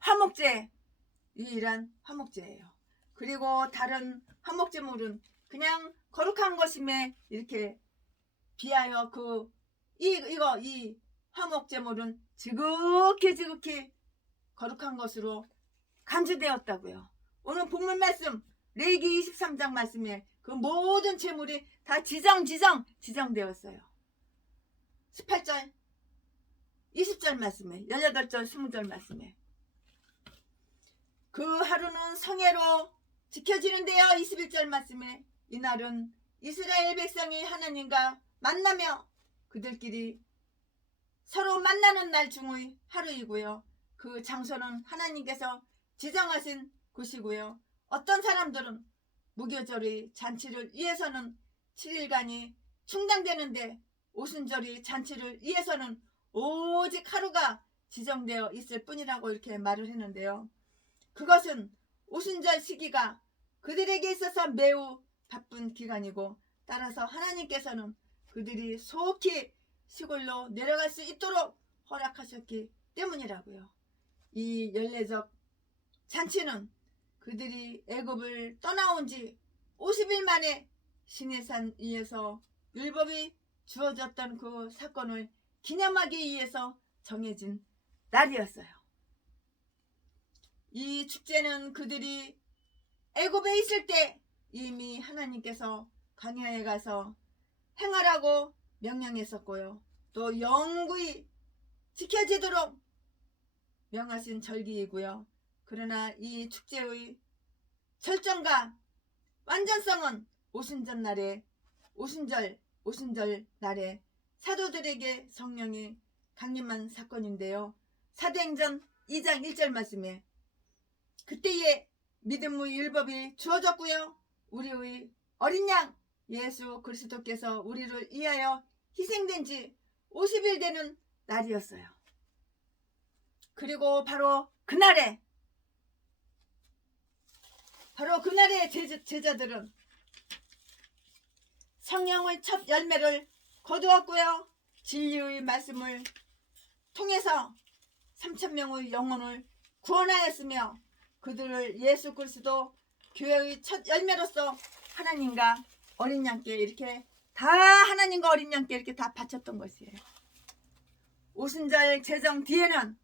화목제예요. 그리고 다른 화목제물은 그냥 거룩한 것임에 이렇게 비하여 이 화목제물은 지극히 거룩한 것으로 간주되었다고요. 오늘 본문 말씀 레위기 23장 말씀에 그 모든 제물이 다 지정되었어요. 18절 20절 말씀에 18절 20절 말씀에 그 하루는 성회로 지켜지는데요. 21절 말씀에 이날은 이스라엘 백성이 하나님과 만나며 그들끼리 서로 만나는 날 중의 하루이고요. 그 장소는 하나님께서 지정하신 곳이고요. 어떤 사람들은 무교절의 잔치를 위해서는 7일간이 충당되는데 오순절의 잔치를 위해서는 오직 하루가 지정되어 있을 뿐이라고 이렇게 말을 했는데요. 그것은 오순절 시기가 그들에게 있어서 매우 바쁜 기간이고 따라서 하나님께서는 그들이 속히 시골로 내려갈 수 있도록 허락하셨기 때문이라고요. 이 연례적 잔치는 그들이 애굽을 떠나온 지 50일 만에 시내산 위에서 율법이 주어졌던 그 사건을 기념하기 위해서 정해진 날이었어요. 이 축제는 그들이 애굽에 있을 때 이미 하나님께서 광야에 가서 행하라고 명령했었고요. 또 영구히 지켜지도록 명하신 절기이고요. 그러나 이 축제의 절정과 완전성은 오순절 날에 사도들에게 성령이 강림한 사건인데요. 사도행전 2장 1절 말씀에 그때에 믿음의 율법이 주어졌고요. 우리의 어린 양 예수 그리스도께서 우리를 위하여 희생된 지 50일 되는 날이었어요. 그리고 바로 그날에 제자들은 성령의 첫 열매를 거두었고요. 진리의 말씀을 통해서 3,000명의 영혼을 구원하였으며 그들을 예수 그리스도 교회의 첫 열매로서 하나님과 어린 양께 이렇게 다 하나님과 어린 양께 이렇게 다 바쳤던 것이에요. 오순절 제정 뒤에는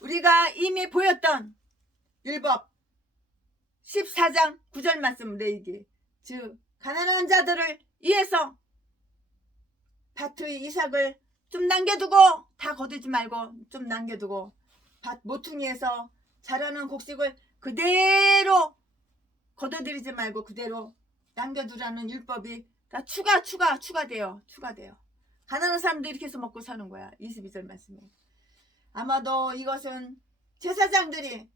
우리가 이미 보였던 율법 14장 9절 말씀 레위기 즉 가난한 자들을 위해서 밭의 이삭을 좀 남겨두고 다 거두지 말고 좀 남겨두고 밭 모퉁이에서 자라는 곡식을 그대로 거둬들이지 말고 그대로 남겨두라는 율법이 다 추가돼요. 가난한 사람도 이렇게 해서 먹고 사는 거야. 22절 말씀에. 아마도 이것은 제사장들이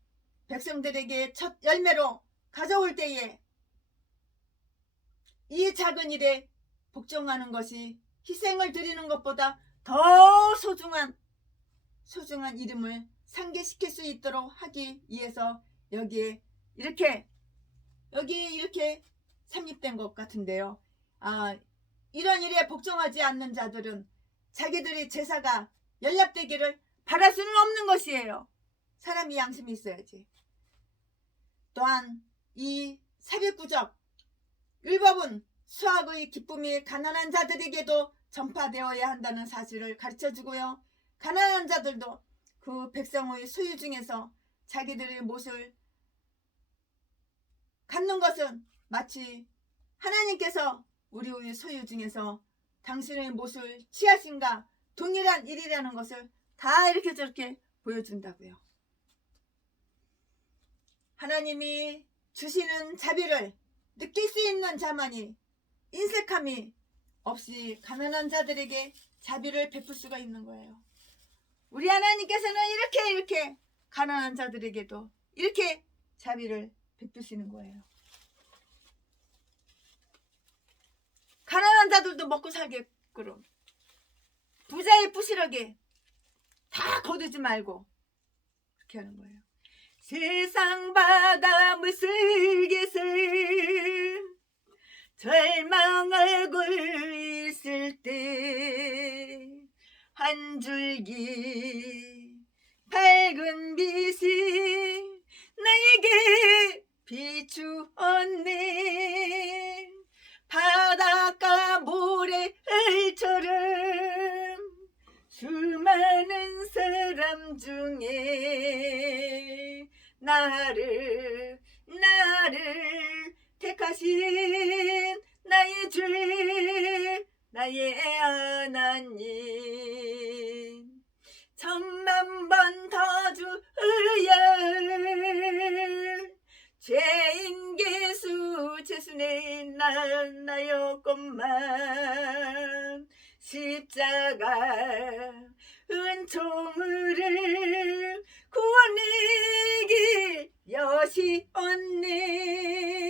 백성들에게 첫 열매로 가져올 때에 이 작은 일에 복종하는 것이 희생을 드리는 것보다 더 소중한 이름을 상기시킬 수 있도록 하기 위해서 여기에 이렇게 삽입된 것 같은데요. 이런 일에 복종하지 않는 자들은 자기들의 제사가 연락되기를 바랄 수는 없는 것이에요. 사람이 양심이 있어야지. 또한 이 새벽구적 율법은 수학의 기쁨이 가난한 자들에게도 전파되어야 한다는 사실을 가르쳐주고요. 가난한 자들도 그 백성의 소유 중에서 자기들의 몫을 갖는 것은 마치 하나님께서 우리의 소유 중에서 당신의 몫을 취하신가 동일한 일이라는 것을 다 이렇게 저렇게 보여준다고요. 하나님이 주시는 자비를 느낄 수 있는 자만이 인색함이 없이 가난한 자들에게 자비를 베풀 수가 있는 거예요. 우리 하나님께서는 이렇게 가난한 자들에게도 이렇게 자비를 베푸시는 거예요. 가난한 자들도 먹고 살게끔 부자의 부시러기 다 거두지 말고 그렇게 하는 거예요. 세상 바다 물슬깃을 절망 얼굴 있을 때 한 줄기 밝은 빛이 나에게 비추었네. 바닷가 모래알처럼 수많은 사람 중에 나를 택하신 나의 주 나의 하나님, 천만 번 더 주여 죄인 개수 죄순에 나였건만 십자가 은총을 구원이길 여시 얻네.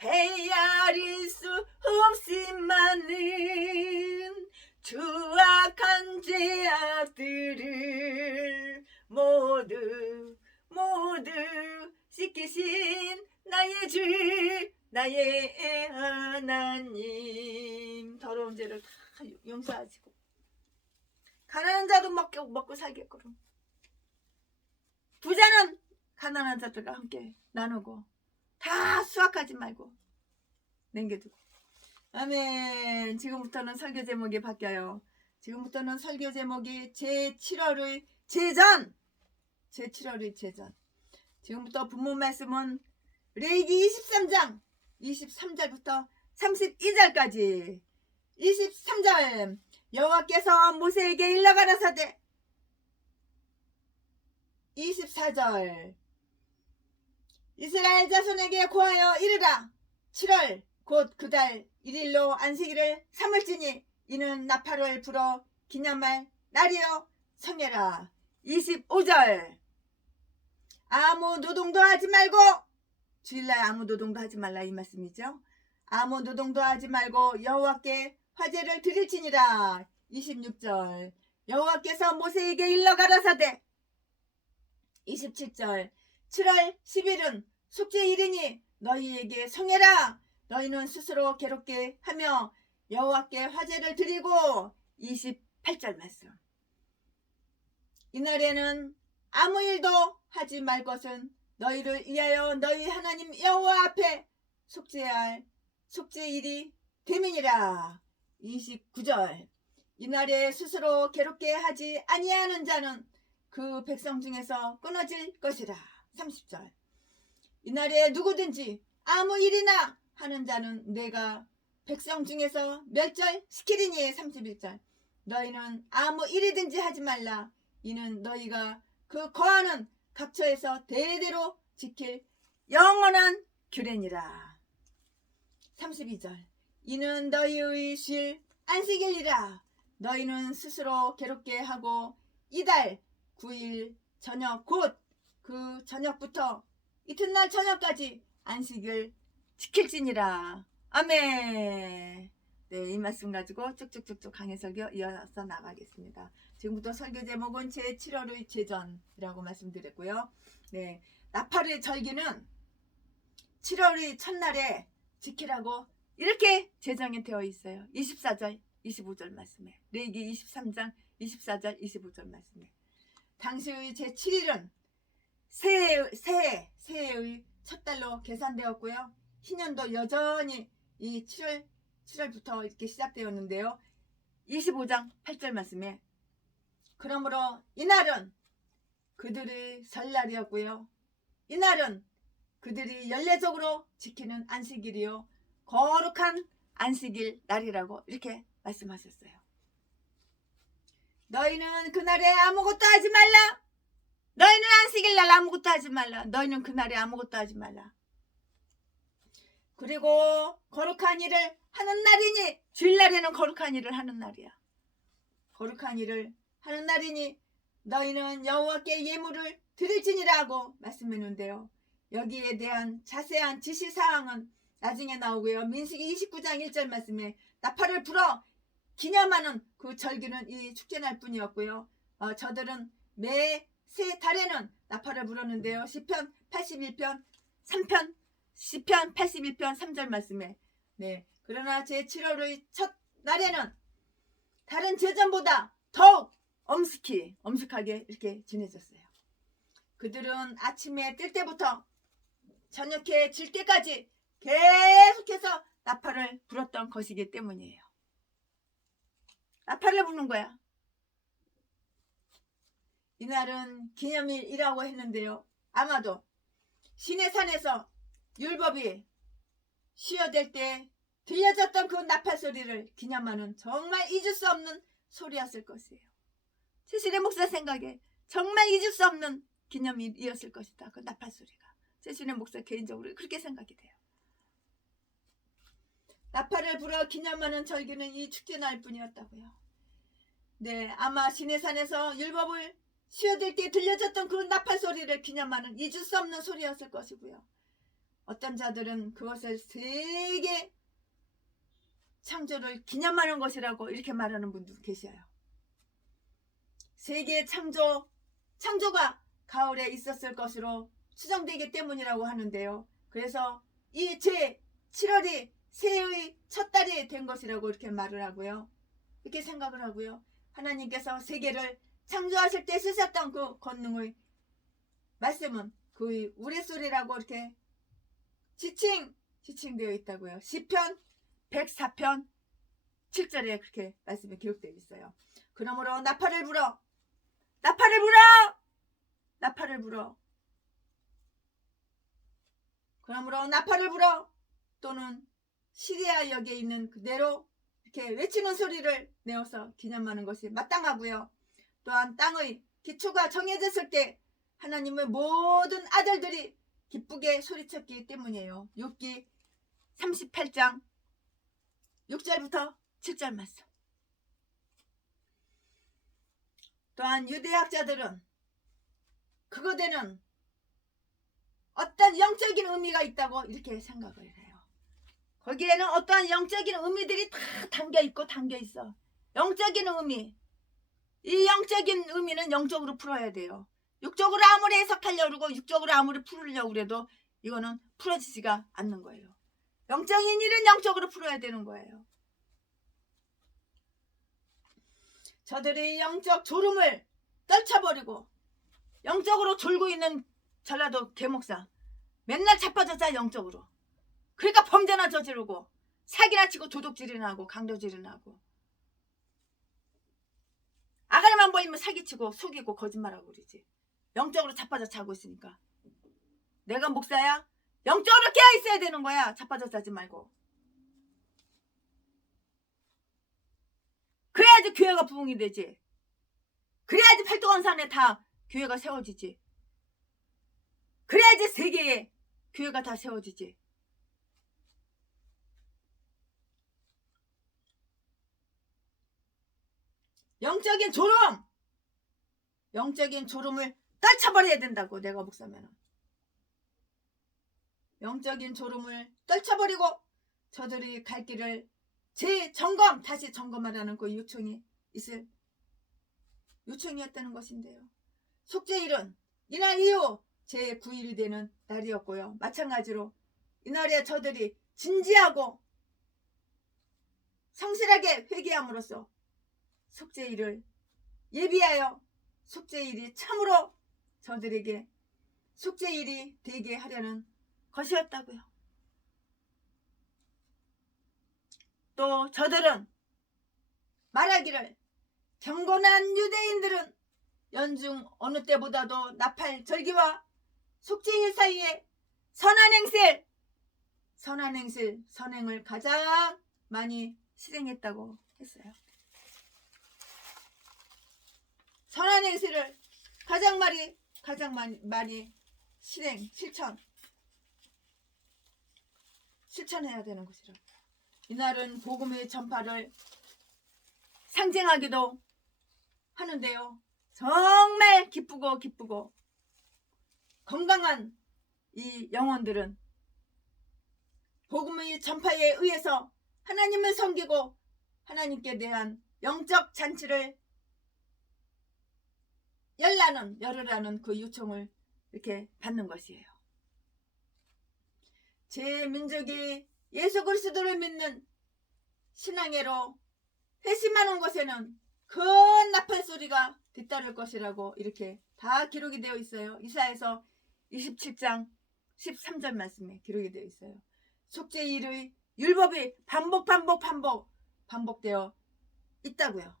헤아릴 수 없이 많은 추악한 죄악들을 모두 씻기신 나의 주 나의 하나님, 더러운 죄를 다 용서하시고 가난한 자도 먹고 살겠거든. 부자는 가난한 자들과 함께 나누고 다 수확하지 말고 남겨두고. 아멘. 지금부터는 설교 제목이 바뀌어요. 지금부터는 설교 제목이 제7월의 제전. 제7월의 제전. 지금부터 본문 말씀은 레위기 23장 23절부터 32절까지. 23절 여호와께서 모세에게 일러 가라사대. 24절 이스라엘 자손에게 고하여 이르라. 7월 곧 그 달 1일로 안식일을 삼을지니 이는 나팔을 불어 기념할 날이여 성해라. 25절 아무 노동도 하지 말고, 주일날 아무 노동도 하지 말라 이 말씀이죠. 아무 노동도 하지 말고 여호와께 화제를 드릴지니라. 26절 여호와께서 모세에게 일러 가라사대. 27절 7월 10일은 속죄일이니 너희에게 성해라. 너희는 스스로 괴롭게 하며 여호와께 화제를 드리고. 28절 말씀 이날에는 아무 일도 하지 말 것은 너희를 위하여 너희 하나님 여호와 앞에 속죄할 속죄일이 됨이니라. 29절 이날에 스스로 괴롭게 하지 아니하는 자는 그 백성 중에서 끊어질 것이라. 30절 이날에 누구든지 아무 일이나 하는 자는 내가 백성 중에서 멸절시키리니. 31절 너희는 아무 일이든지 하지 말라. 이는 너희가 그 거하는 각처에서 대대로 지킬 영원한 규례니라. 32절 이는 너희의 쉴 안식일이라. 너희는 스스로 괴롭게 하고 이달 9일 저녁 곧 그 저녁부터 이튿날 저녁까지 안식을 지킬지니라. 아멘. 네, 이 말씀 가지고 쭉쭉쭉쭉 강해 설교 이어서 나가겠습니다. 지금부터 설교 제목은 제7월의 제전이라고 말씀드렸고요. 네, 나팔의 절기는 7월의 첫날에 지키라고 이렇게 제정이 되어 있어요. 24절 25절 말씀에 레위기 23장 24절 25절 말씀에 당시의 제7일은 새해의 첫 달로 계산되었고요. 희년도 여전히 이 7월부터 이렇게 시작되었는데요. 25장 8절 말씀에 그러므로 이날은 그들의 설날이었고요. 이날은 그들이 연례적으로 지키는 안식일이요 거룩한 안식일 날이라고 이렇게 말씀하셨어요. 너희는 그날에 아무것도 하지 말라. 너희는 안식일 날 아무것도 하지 말라. 너희는 그날에 아무것도 하지 말라. 그리고 거룩한 일을 하는 날이니 주일날에는 거룩한 일을 하는 날이야. 거룩한 일을 하는 날이니 너희는 여호와께 예물을 드릴지니라고 말씀했는데요. 여기에 대한 자세한 지시사항은 나중에 나오고요. 민수기 29장 1절 말씀에 나팔을 불어 기념하는 그 절기는 이 축제날 뿐이었고요. 저들은 매 세 달에는 나팔을 불었는데요. 시편 81편 3편 시편 81편 3절 말씀에 네. 그러나 제7월의 첫 날에는 다른 제전보다 더욱 엄숙하게 이렇게 지내졌어요. 그들은 아침에 뜰 때부터 저녁에 질 때까지 계속해서 나팔을 불었던 것이기 때문이에요. 나팔을 부는 거야. 이날은 기념일이라고 했는데요. 아마도 시내산에서 율법이 쉬어댈 때 들려졌던 그 나팔 소리를 기념하는 정말 잊을 수 없는 소리였을 것이에요. 최신의 목사 생각에 정말 잊을 수 없는 기념일이었을 것이다. 그 나팔 소리가. 최신의 목사 개인적으로 그렇게 생각이 돼요. 나팔을 불어 기념하는 절기는 이 축제날 뿐이었다고요. 네, 아마 시내산에서 율법을 쉬어들 때 들려졌던 그 나팔 소리를 기념하는 잊을 수 없는 소리였을 것이고요. 어떤 자들은 그것을 세계 창조를 기념하는 것이라고 이렇게 말하는 분도 계셔요. 세계 창조가 가을에 있었을 것으로 추정되기 때문이라고 하는데요. 그래서 이 제7월이 새해의 첫 달이 된 것이라고 이렇게 말을 하고요. 이렇게 생각을 하고요. 하나님께서 세계를 창조하실 때 쓰셨던 그 권능의 말씀은 그 우레소리라고 이렇게 지칭되어 있다고요. 시편 104편 7절에 그렇게 말씀이 기록되어 있어요. 그러므로 나팔을 불어 그러므로 나팔을 불어 또는 시리아 역에 있는 그대로 이렇게 외치는 소리를 내어서 기념하는 것이 마땅하고요. 또한 땅의 기초가 정해졌을 때 하나님의 모든 아들들이 기쁘게 소리쳤기 때문이에요. 욥기 38장 6절부터 7절 말씀. 또한 유대학자들은 그거대는 어떤 영적인 의미가 있다고 이렇게 생각을 해요. 거기에는 어떠한 영적인 의미들이 다 담겨있고 담겨있어. 영적인 의미. 이 영적인 의미는 영적으로 풀어야 돼요. 육적으로 아무리 해석하려고 그러고 육적으로 아무리 풀으려고 그래도 이거는 풀어지지가 않는 거예요. 영적인 일은 영적으로 풀어야 되는 거예요. 저들의 영적 졸음을 떨쳐버리고 영적으로 졸고 있는 전라도 개목사 맨날 자빠졌자 영적으로. 그러니까 범죄나 저지르고 사기나 치고 도둑질이나 하고 강도질이나 하고 아가리만 보이면 사기치고 속이고 거짓말하고 그러지. 영적으로 자빠져 자고 있으니까. 내가 목사야? 영적으로 깨어있어야 되는 거야. 자빠져 자지 말고. 그래야지 교회가 부흥이 되지. 그래야지 팔도강산에 다 교회가 세워지지. 그래야지 세계에 교회가 다 세워지지. 영적인 졸음을 떨쳐버려야 된다고. 내가 목사면은 영적인 졸음을 떨쳐버리고 저들이 갈 길을 재점검 다시 점검하라는 그 요청이었다는 것인데요. 속죄일은 이날 이후 제9일이 되는 날이었고요. 마찬가지로 이날에 저들이 진지하고 성실하게 회개함으로써 속죄일을 예비하여 속죄일이 참으로 저들에게 속죄일이 되게 하려는 것이었다고요. 또 저들은 말하기를 경건한 유대인들은 연중 어느 때보다도 나팔 절기와 속죄일 사이에 선행을 가장 많이 실행했다고 했어요. 선한 행실을 가장 많이 실천해야 되는 것이라. 이날은 복음의 전파를 상징하기도 하는데요. 정말 기쁘고 건강한 이 영혼들은 복음의 전파에 의해서 하나님을 섬기고 하나님께 대한 영적 잔치를 열으라는 그 요청을 이렇게 받는 것이에요. 제 민족이 예수 그리스도를 믿는 신앙회로 회심하는 곳에는 큰 나팔 소리가 뒤따를 것이라고 이렇게 다 기록이 되어 있어요. 이사야서 27장 13절 말씀에 기록이 되어 있어요. 속죄일의 율법이 반복되어 있다고요.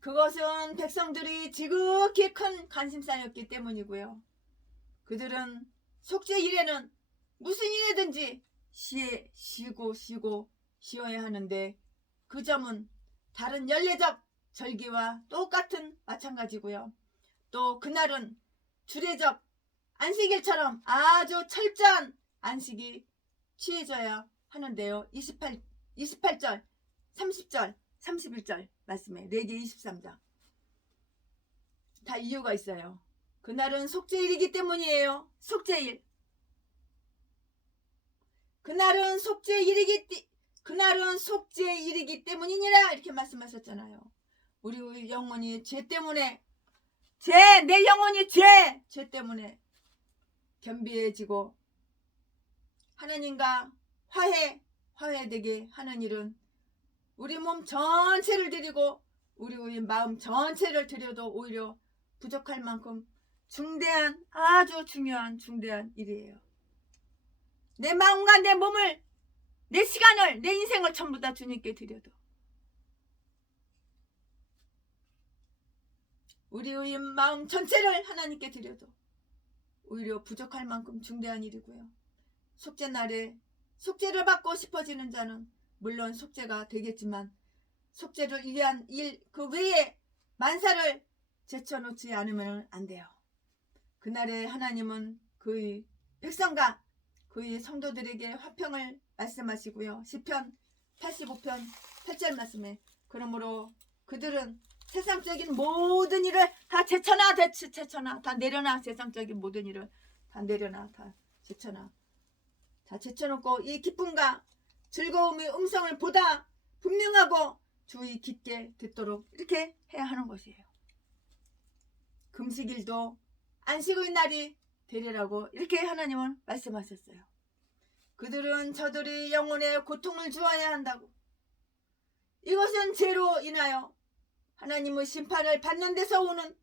그것은 백성들이 지극히 큰 관심사였기 때문이고요. 그들은 속죄일에는 무슨 일이든지 쉬어야 하는데 그 점은 다른 연례적 절기와 똑같은 마찬가지고요. 또 그날은 주례적 안식일처럼 아주 철저한 안식이 취해져야 하는데요. 28절, 30절, 31절 말씀에 레기 23장 다 이유가 있어요. 그날은 속죄일이기 때문이에요. 속죄일. 그날은 속죄일이기 때문이니라 이렇게 말씀하셨잖아요. 우리 영혼이 죄 때문에 내 영혼이 죄 때문에 겸비해지고 하나님과 화해되게 하는 일은 우리 몸 전체를 드리고 우리 마음 전체를 드려도 오히려 부족할 만큼 아주 중요한 일이에요. 내 마음과 내 몸을, 내 시간을, 내 인생을 전부 다 주님께 드려도 우리의 마음 전체를 하나님께 드려도 오히려 부족할 만큼 중대한 일이고요. 속죄날에 속죄를 받고 싶어지는 자는 물론 속죄가 되겠지만 속죄를 위한 일 그 외에 만사를 제쳐놓지 않으면 안 돼요. 그날에 하나님은 그의 백성과 그의 성도들에게 화평을 말씀하시고요. 시편 85편 8절 말씀에 그러므로 그들은 세상적인 모든 일을 다 다 내려놔. 세상적인 모든 일을 다 내려놔. 다 제쳐놓고 이 기쁨과 즐거움의 음성을 보다 분명하고 주의 깊게 듣도록 이렇게 해야 하는 것이에요. 금식일도 안식의 날이 되리라고 이렇게 하나님은 말씀하셨어요. 그들은 저들이 영혼에 고통을 주어야 한다고. 이것은 죄로 인하여 하나님의 심판을 받는 데서 오는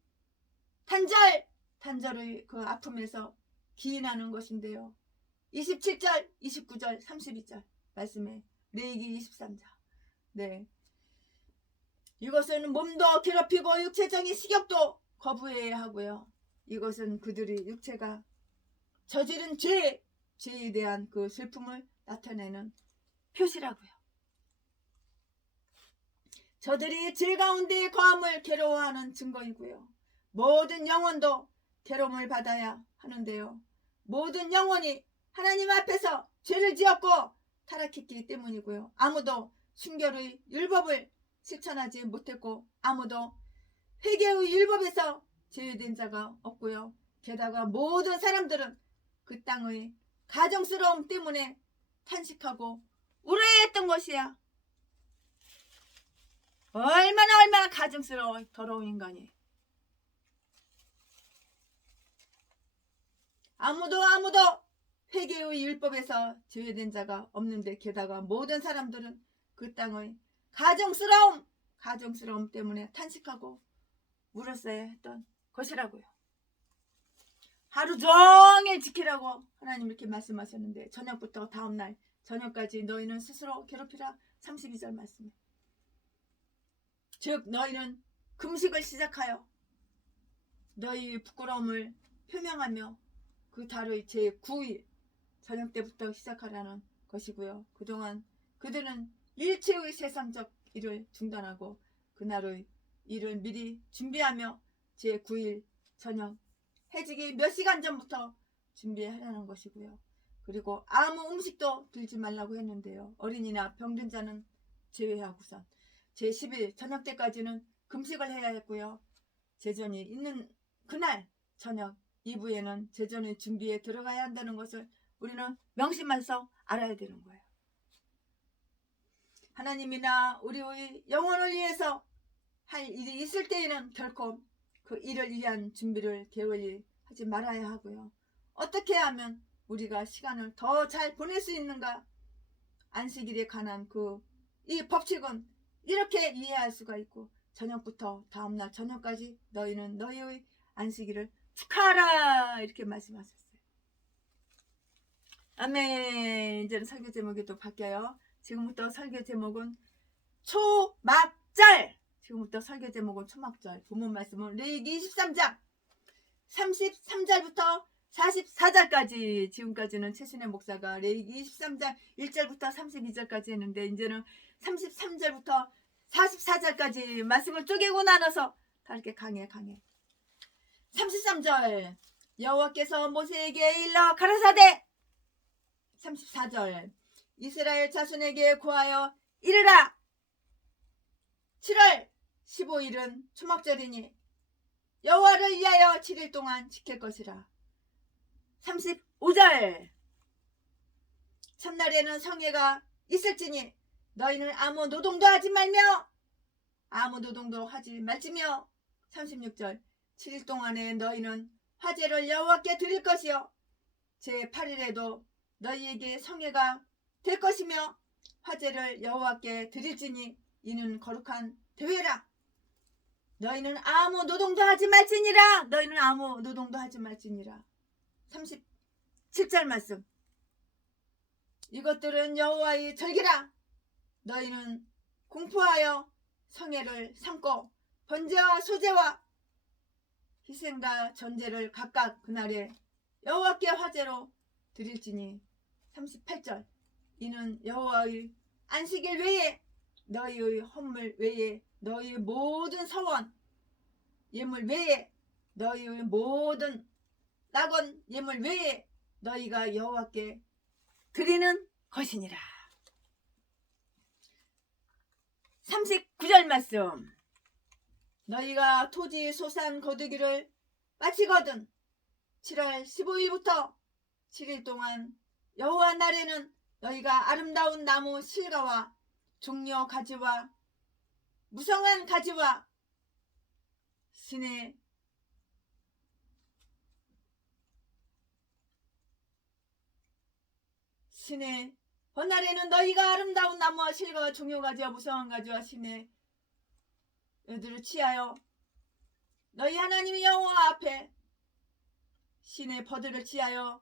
단절의 그 아픔에서 기인하는 것인데요. 27절, 29절, 32절 말씀에 레위기 23장. 네. 이것은 몸도 괴롭히고 육체적인 식욕도 거부해야 하고요. 이것은 그들이 육체가 저지른 죄에 대한 그 슬픔을 나타내는 표시라고요. 저들이 죄 가운데 거함을 괴로워하는 증거이고요. 모든 영혼도 괴로움을 받아야 하는데요. 모든 영혼이 하나님 앞에서 죄를 지었고 타락했기 때문이고요. 아무도 순결의 율법을 실천하지 못했고 아무도 회개의 율법에서 제외된 자가 없고요. 게다가 모든 사람들은 그 땅의 가정스러움 때문에 탄식하고 우려했던 것이야. 얼마나 가증스러워. 더러운 인간이. 아무도 회개의 율법에서 제외된 자가 없는데 게다가 모든 사람들은 그 땅의 가정스러움 때문에 탄식하고 울었어야 했던 것이라고요. 하루 종일 지키라고 하나님 이렇게 말씀하셨는데 저녁부터 다음날 저녁까지 너희는 스스로 괴롭히라. 32절 말씀에 즉 너희는 금식을 시작하여 너희 부끄러움을 표명하며 그 달의 제9일 저녁 때부터 시작하라는 것이고요. 그동안 그들은 일체의 세상적 일을 중단하고 그날의 일을 미리 준비하며 제9일 저녁 해지기 몇 시간 전부터 준비하라는 것이고요. 그리고 아무 음식도 들지 말라고 했는데요. 어린이나 병든 자는 제외하고선 제10일 저녁 때까지는 금식을 해야 했고요. 제전이 있는 그날 저녁 이후에는 제전의 준비에 들어가야 한다는 것을 우리는 명심해서 알아야 되는 거예요. 하나님이나 우리의 영혼을 위해서 할 일이 있을 때에는 결코 그 일을 위한 준비를 게을리 하지 말아야 하고요. 어떻게 하면 우리가 시간을 더 잘 보낼 수 있는가? 안식일에 관한 이 법칙은 이렇게 이해할 수가 있고 저녁부터 다음날 저녁까지 너희는 너희의 안식일을 축하하라 이렇게 말씀하셨어요. 아멘. 이제는 설교 제목이 또 바뀌어요. 지금부터 설교 제목은 초막절. 지금부터 설교 제목은 초막절. 본문 말씀은 레위기 23장 33절부터 44절까지. 지금까지는 최순애 목사가 레위기 23장 1절부터 32절까지 했는데 이제는 33절부터 44절까지 말씀을 쪼개고 나눠서 다 이렇게 강해. 33절 여호와께서 모세에게 일러 가라사대. 34절 이스라엘 자손에게 고하여 이르라. 7월 15일은 초막절이니 여호와를 위하여 7일 동안 지킬 것이라. 35절 첫날에는 성회가 있을지니 너희는 아무 노동도 하지 말며 아무 노동도 하지 말지며. 36절 7일 동안에 너희는 화제를 여호와께 드릴 것이요 제8일에도 너희에게 성회가 될 것이며 화제를 여호와께 드릴지니 이는 거룩한 대회라. 너희는 아무 노동도 하지 말지니라. 너희는 아무 노동도 하지 말지니라. 37절 말씀 이것들은 여호와의 절기라. 너희는 공포하여 성회를 삼고 번제와 소제와 희생과 전제를 각각 그날에 여호와께 화제로 드릴지니. 38절 이는 여호와의 안식일 외에 너희의 헌물 외에 너희의 모든 서원 예물 외에 너희의 모든 낙원 예물 외에 너희가 여호와께 드리는 것이니라. 39절 말씀 너희가 토지 소산 거두기를 마치거든 7월 15일부터 7일 동안 여호와 날에는 너희가 아름다운 나무 실과와 종려 가지와 무성한 가지와 신의 번날에는 너희가 아름다운 나무와 실과와 종려 가지와 무성한 가지와 신의 여들을 취하여 너희 하나님 여호와 앞에 신의 버들을 취하여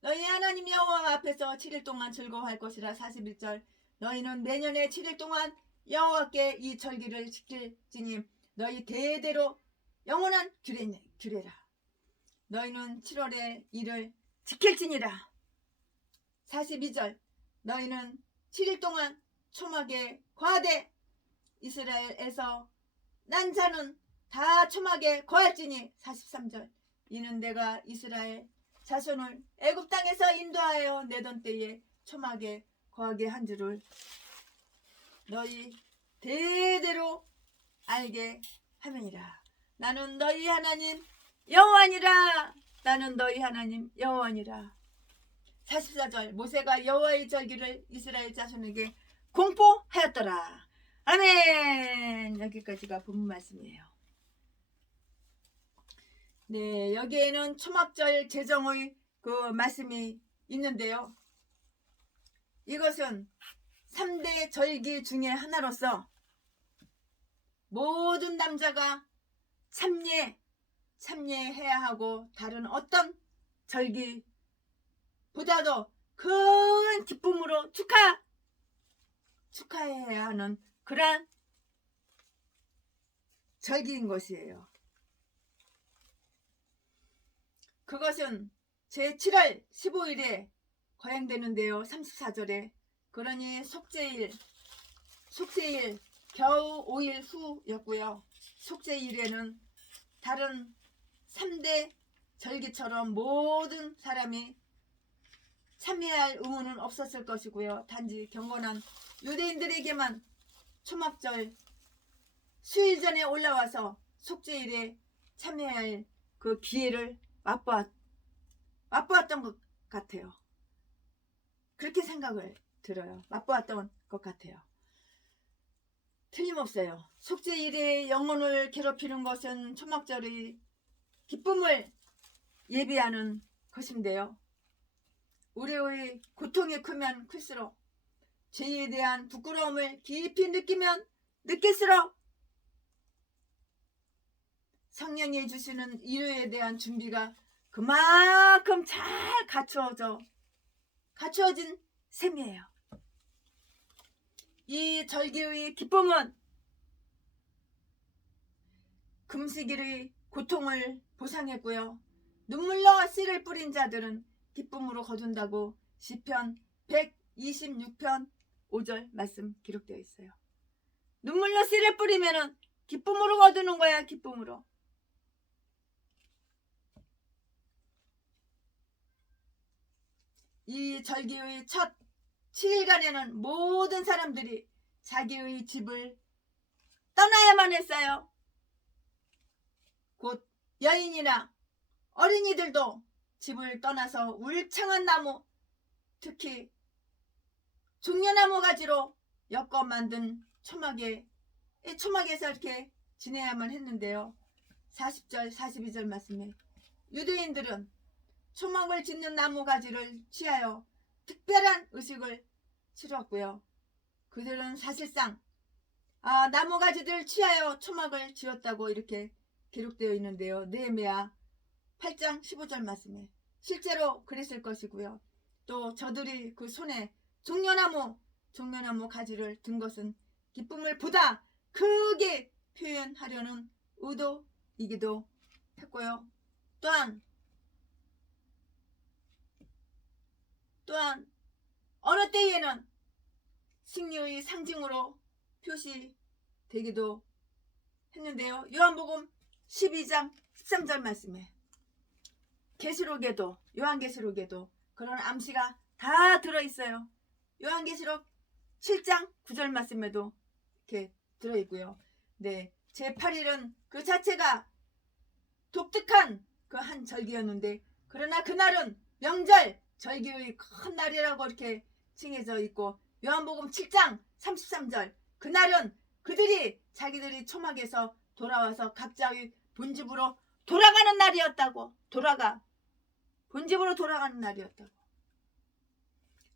너희 하나님 여호와 앞에서 7일 동안 즐거워할 것이라. 41절 너희는 내년에 7일 동안 여호와께 이 절기를 지킬지니 너희 대대로 영원한 규례라. 너희는 7월에 이를 지킬지니라. 42절 너희는 7일 동안 초막에 거하되 이스라엘에서 난 자는 다 초막에 거할지니. 43절 이는 내가 이스라엘 자손을 애굽 땅에서 인도하여 내던 때에 초막에 거하게 한 줄을 너희 대대로 알게 하느니라. 나는 너희 하나님 여호와니라. 나는 너희 하나님 여호와니라. 44절 모세가 여호와의 절기를 이스라엘 자손에게 공포하였더라. 아멘. 여기까지가 본문 말씀이에요. 네, 여기에는 초막절 제정의 말씀이 있는데요. 이것은 3대 절기 중에 하나로서 모든 남자가 참여해야 하고 다른 어떤 절기보다도 큰 기쁨으로 축하해야 하는 그러한 절기인 것이에요. 그것은 제7월 15일에 거행되는데요. 34절에 그러니 속죄일 겨우 5일 후였고요. 속죄일에는 다른 3대 절기처럼 모든 사람이 참여할 의무는 없었을 것이고요. 단지 경건한 유대인들에게만 초막절 수일 전에 올라와서 속죄일에 참여할 그 기회를 맛보았던 것 같아요. 그렇게 생각을 들어요. 맛보았던 것 같아요. 틀림없어요. 속죄일에 영혼을 괴롭히는 것은 초막절의 기쁨을 예비하는 것인데요. 우리의 고통이 크면 클수록 죄에 대한 부끄러움을 깊이 느끼면 느낄수록 성령이 주시는 위로에 대한 준비가 그만큼 잘 갖추어진 셈이에요. 이 절기의 기쁨은 금식일의 고통을 보상했고요. 눈물로 씨를 뿌린 자들은 기쁨으로 거둔다고 시편 126편 5절 말씀 기록되어 있어요. 눈물로 씨를 뿌리면은 기쁨으로 거두는 거야. 기쁨으로. 이 절기의 첫 7일간에는 모든 사람들이 자기의 집을 떠나야만 했어요. 곧 여인이나 어린이들도 집을 떠나서 울창한 나무, 특히 종려나무 가지로 엮어 만든 초막에서 이렇게 지내야만 했는데요. 40절 42절 말씀에 유대인들은 초막을 짓는 나무 가지를 취하여 특별한 의식을 치렀고요. 그들은 사실상 나무 가지들을 취하여 초막을 지었다고 이렇게 기록되어 있는데요. 느헤미야 8장 15절 말씀에 실제로 그랬을 것이고요. 또 저들이 그 손에 종려나무 가지를 든 것은 기쁨을 보다 크게 표현하려는 의도이기도 했고요. 또한 어느 때에는 승리의 상징으로 표시되기도 했는데요. 요한복음 12장 13절 말씀에 요한계시록에도 그런 암시가 다 들어있어요. 요한계시록 7장 9절 말씀에도 이렇게 들어있고요. 네, 제8일은 그 자체가 독특한 그 한 절기였는데 그러나 그날은 명절 절기의 큰 날이라고 이렇게 칭해져 있고 요한복음 7장 33절 그날은 그들이 자기들이 초막에서 돌아와서 각자의 본집으로 돌아가는 날이었다고. 본집으로 돌아가는 날이었다고.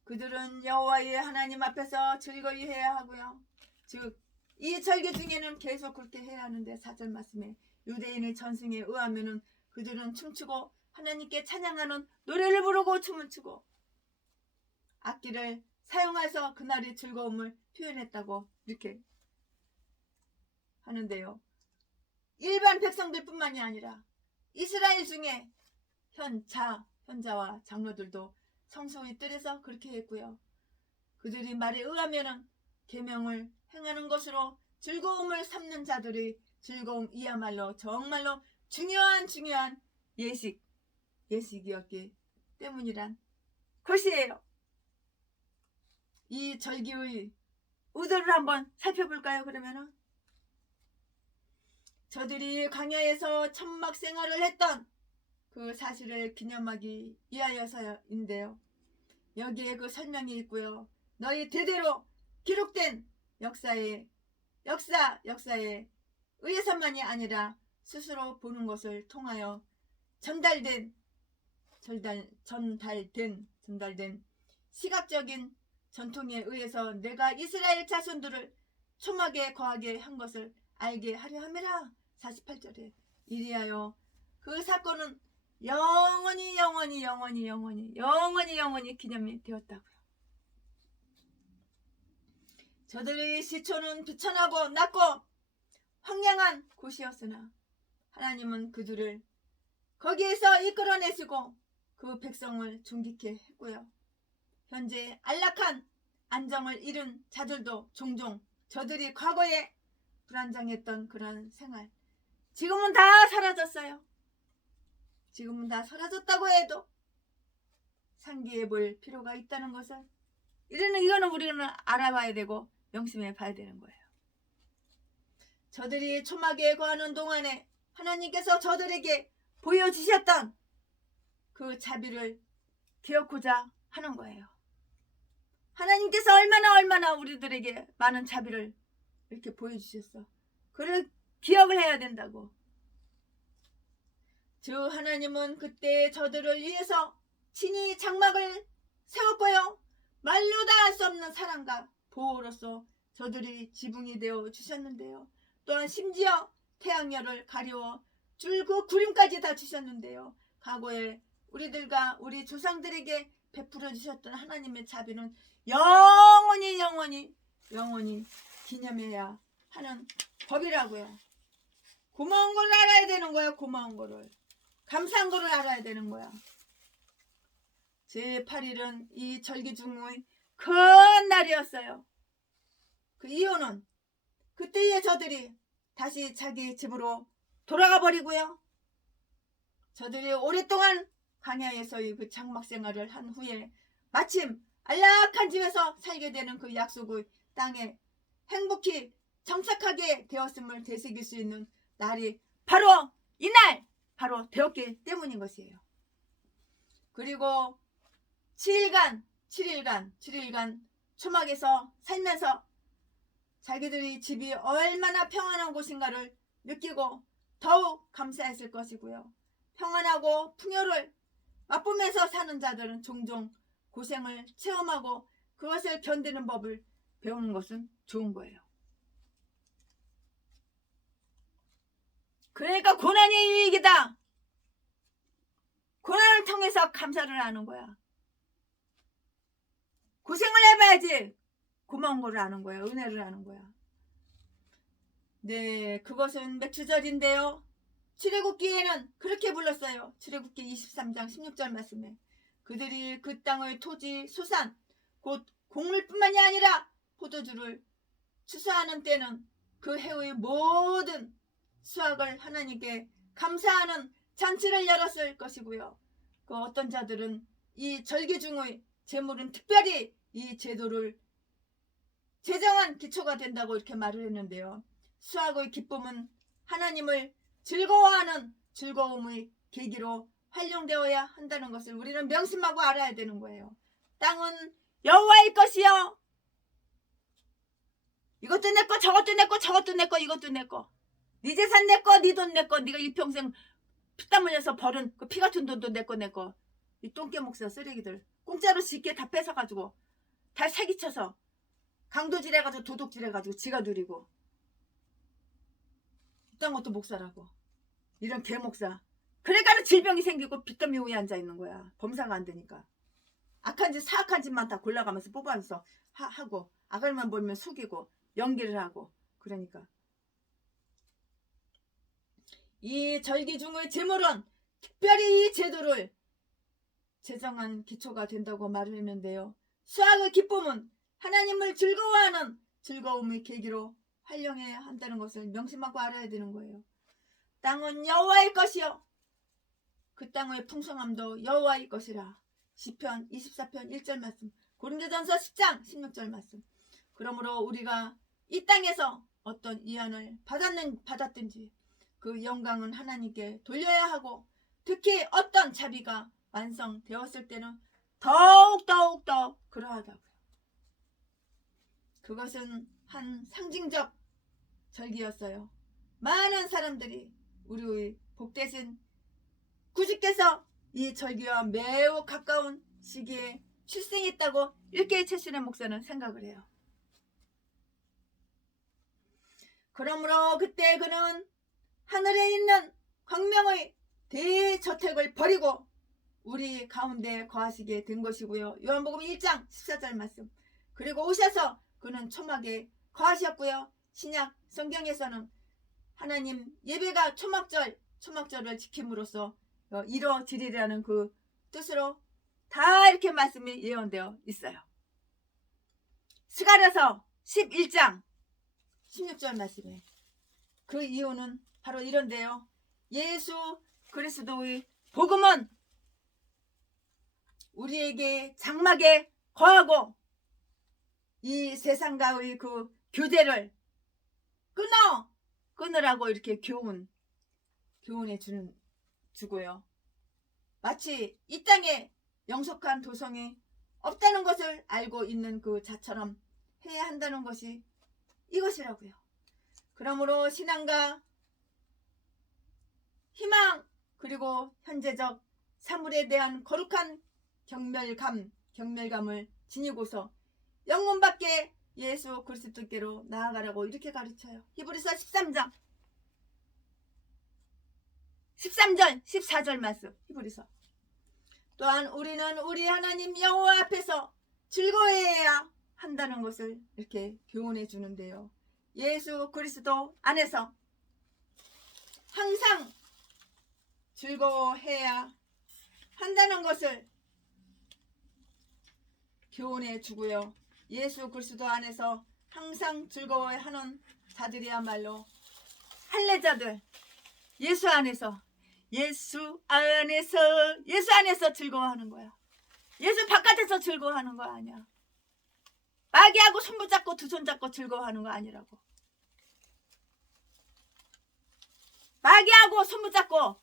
그들은 여호와의 하나님 앞에서 즐거이 해야 하고요. 즉 이 절기 중에는 계속 그렇게 해야 하는데 4절 말씀에 유대인의 전승에 의하면은 그들은 춤추고 하나님께 찬양하는 노래를 부르고 춤을 추고 악기를 사용해서 그날의 즐거움을 표현했다고 이렇게 하는데요. 일반 백성들뿐만이 아니라 이스라엘 중에 현자와 장로들도 성소의 뜰에서 그렇게 했고요. 그들이 말에 의하면은 계명을 행하는 것으로 즐거움을 삼는 자들의 즐거움이야말로 정말로 중요한 예식이었기 때문이란 것이에요. 이 절기의 의도를 한번 살펴볼까요? 그러면은 저들이 광야에서 천막 생활을 했던 그 사실을 기념하기 위하여서인데요. 여기에 그 설명이 있고요. 너희 대대로 기록된 역사에 의해서만이 아니라 스스로 보는 것을 통하여 전달된 시각적인 전통에 의해서 내가 이스라엘 자손들을 초막에 거하게 한 것을 알게 하려 함이라. 48절에 이리하여 그 사건은 영원히 기념이 되었다고요. 저들의 시초는 비천하고 낮고 황량한 곳이었으나 하나님은 그들을 거기에서 이끌어내시고 그 백성을 존귀케 했고요. 현재 안락한 안정을 잃은 자들도 종종 저들이 과거에 불안정했던 그런 생활, 지금은 다 사라졌어요. 지금은 다 사라졌다고 해도 상기해 볼 필요가 있다는 것을 이거는 우리는 알아봐야 되고 명심해 봐야 되는 거예요. 저들이 초막에 거하는 동안에 하나님께서 저들에게 보여주셨던 그 자비를 기억하자 하는 거예요. 하나님께서 얼마나 우리들에게 많은 자비를 이렇게 보여주셨어. 그를 기억을 해야 된다고. 주 하나님은 그때 저들을 위해서 친히 장막을 세웠고요. 말로 다 할 수 없는 사랑과 보호로서 저들이 지붕이 되어 주셨는데요. 또한 심지어 태양열을 가리워 줄 그 구름까지 다 주셨는데요. 과거에 우리들과 우리 조상들에게 베풀어 주셨던 하나님의 자비는 영원히 기념해야 하는 법이라고요. 고마운 걸 알아야 되는 거야. 고마운 거를, 감사한 거를 알아야 되는 거야. 제8일은 이 절기중의 큰 날이었어요. 그 이유는 그때에 저들이 다시 자기 집으로 돌아가 버리고요. 저들이 오랫동안 광야에서의 그 장막 생활을 한 후에 마침 안락한 집에서 살게 되는 그 약속의 땅에 행복히 정착하게 되었음을 되새길 수 있는 날이 바로 이날 바로 되었기 때문인 것이에요. 그리고 7일간 초막에서 살면서 자기들이 집이 얼마나 평안한 곳인가를 느끼고 더욱 감사했을 것이고요. 평안하고 풍요를 맛보면서 사는 자들은 종종 고생을 체험하고 그것을 견디는 법을 배우는 것은 좋은 거예요. 그러니까 고난이 유익이다. 고난을 통해서 감사를 하는 거야. 고생을 해봐야지 고마운 거를 아는 거야. 은혜를 아는 거야. 네, 그것은 맥주절인데요. 출애굽기에는 그렇게 불렀어요. 출애굽기 23장 16절 말씀에 그들이 그 땅의 토지, 소산, 곧 곡물뿐만이 아니라 포도주를 추수하는 때는 그 해의 모든 수확을 하나님께 감사하는 잔치를 열었을 것이고요. 그 어떤 자들은 이 절기 중의 제물은 특별히 이 제도를 제정한 기초가 된다고 이렇게 말을 했는데요. 수확의 기쁨은 하나님을 즐거워하는 즐거움의 계기로 활용되어야 한다는 것을 우리는 명심하고 알아야 되는 거예요. 땅은 여호와의 것이요. 이것도 내 거, 저것도 내 거, 저것도 내 거, 이것도 내 거. 네 재산 내 거, 네 돈 내 거, 네가 일평생 피땀 흘려서 벌은 그 피 같은 돈도 내 거, 내 거. 이 똥개 목사 쓰레기들 공짜로 쉽게 다 뺏어가지고 다 사기쳐서 강도질 해가지고 도둑질 해가지고 지가 누리고 이딴 것도 목사라고. 이런 개 목사. 그러니까 질병이 생기고 빚더미 위에 앉아있는 거야. 범사가 안 되니까. 악한 짓 사악한 짓만 다 골라가면서 뽑아서 하고 악을만 보면 속이고 연기를 하고. 그러니까 이 절기 중의 제물은 특별히 이 제도를 제정한 기초가 된다고 말을 했는데요. 수학의 기쁨은 하나님을 즐거워하는 즐거움의 계기로 활용해야 한다는 것을 명심하고 알아야 되는 거예요. 땅은 여호와의 것이요 그 땅의 풍성함도 여호와의 것이라. 시편 24편 1절 말씀, 고린도전서 10장 16절 말씀. 그러므로 우리가 이 땅에서 어떤 위안을 받았든지 그 영광은 하나님께 돌려야 하고, 특히 어떤 자비가 완성되었을 때는 더욱 더 그러하다고요. 그것은 한 상징적 절기였어요. 많은 사람들이 우리의 복되신 구주께서 이 절기와 매우 가까운 시기에 출생했다고 이렇게 최신의 목사는 생각을 해요. 그러므로 그때 그는 하늘에 있는 광명의 대저택을 버리고 우리 가운데 거하시게 된 것이고요. 요한복음 1장 14절 말씀. 그리고 오셔서 그는 초막에 거하셨고요. 신약 성경에서는 하나님 예배가 초막절을 지킴으로써 이루어지리라는 그 뜻으로 다 이렇게 말씀이 예언되어 있어요. 스가랴서 11장 16절 말씀에 그 이유는 바로 이런데요. 예수 그리스도의 복음은 우리에게 장막에 거하고 이 세상과의 그 교제를 끊으라고 이렇게 교훈해 주고요. 마치 이 땅에 영속한 도성이 없다는 것을 알고 있는 그 자처럼 해야 한다는 것이 이것이라고요. 그러므로 신앙과 희망 그리고 현재적 사물에 대한 거룩한 경멸감을 지니고서 영혼밖에 예수 그리스도께로 나아가라고 이렇게 가르쳐요. 히브리서 13장 13절 14절 말씀. 히브리서. 또한 우리는 우리 하나님 여호와 앞에서 즐거워해야 한다는 것을 이렇게 교훈해 주는데요. 예수 그리스도 안에서 항상 즐거워해야 한다는 것을 교훈해 주고요. 예수 그리스도 안에서 항상 즐거워하는 자들이야말로 할례자들. 예수 안에서 즐거워하는 거야. 예수 바깥에서 즐거워하는 거 아니야. 마귀하고 손 붙잡고 두 손 잡고 즐거워하는 거 아니라고. 마귀하고 손 붙잡고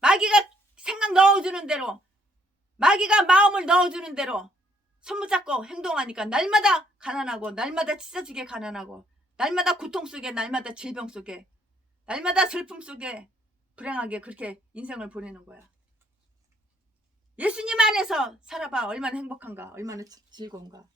마귀가 생각 넣어주는 대로, 마귀가 마음을 넣어주는 대로 손 붙잡고 행동하니까 날마다 가난하고, 날마다 찢어지게 가난하고, 날마다 고통 속에, 날마다 질병 속에, 날마다 슬픔 속에 불행하게 그렇게 인생을 보내는 거야. 예수님 안에서 살아봐. 얼마나 행복한가, 얼마나 즐거운가.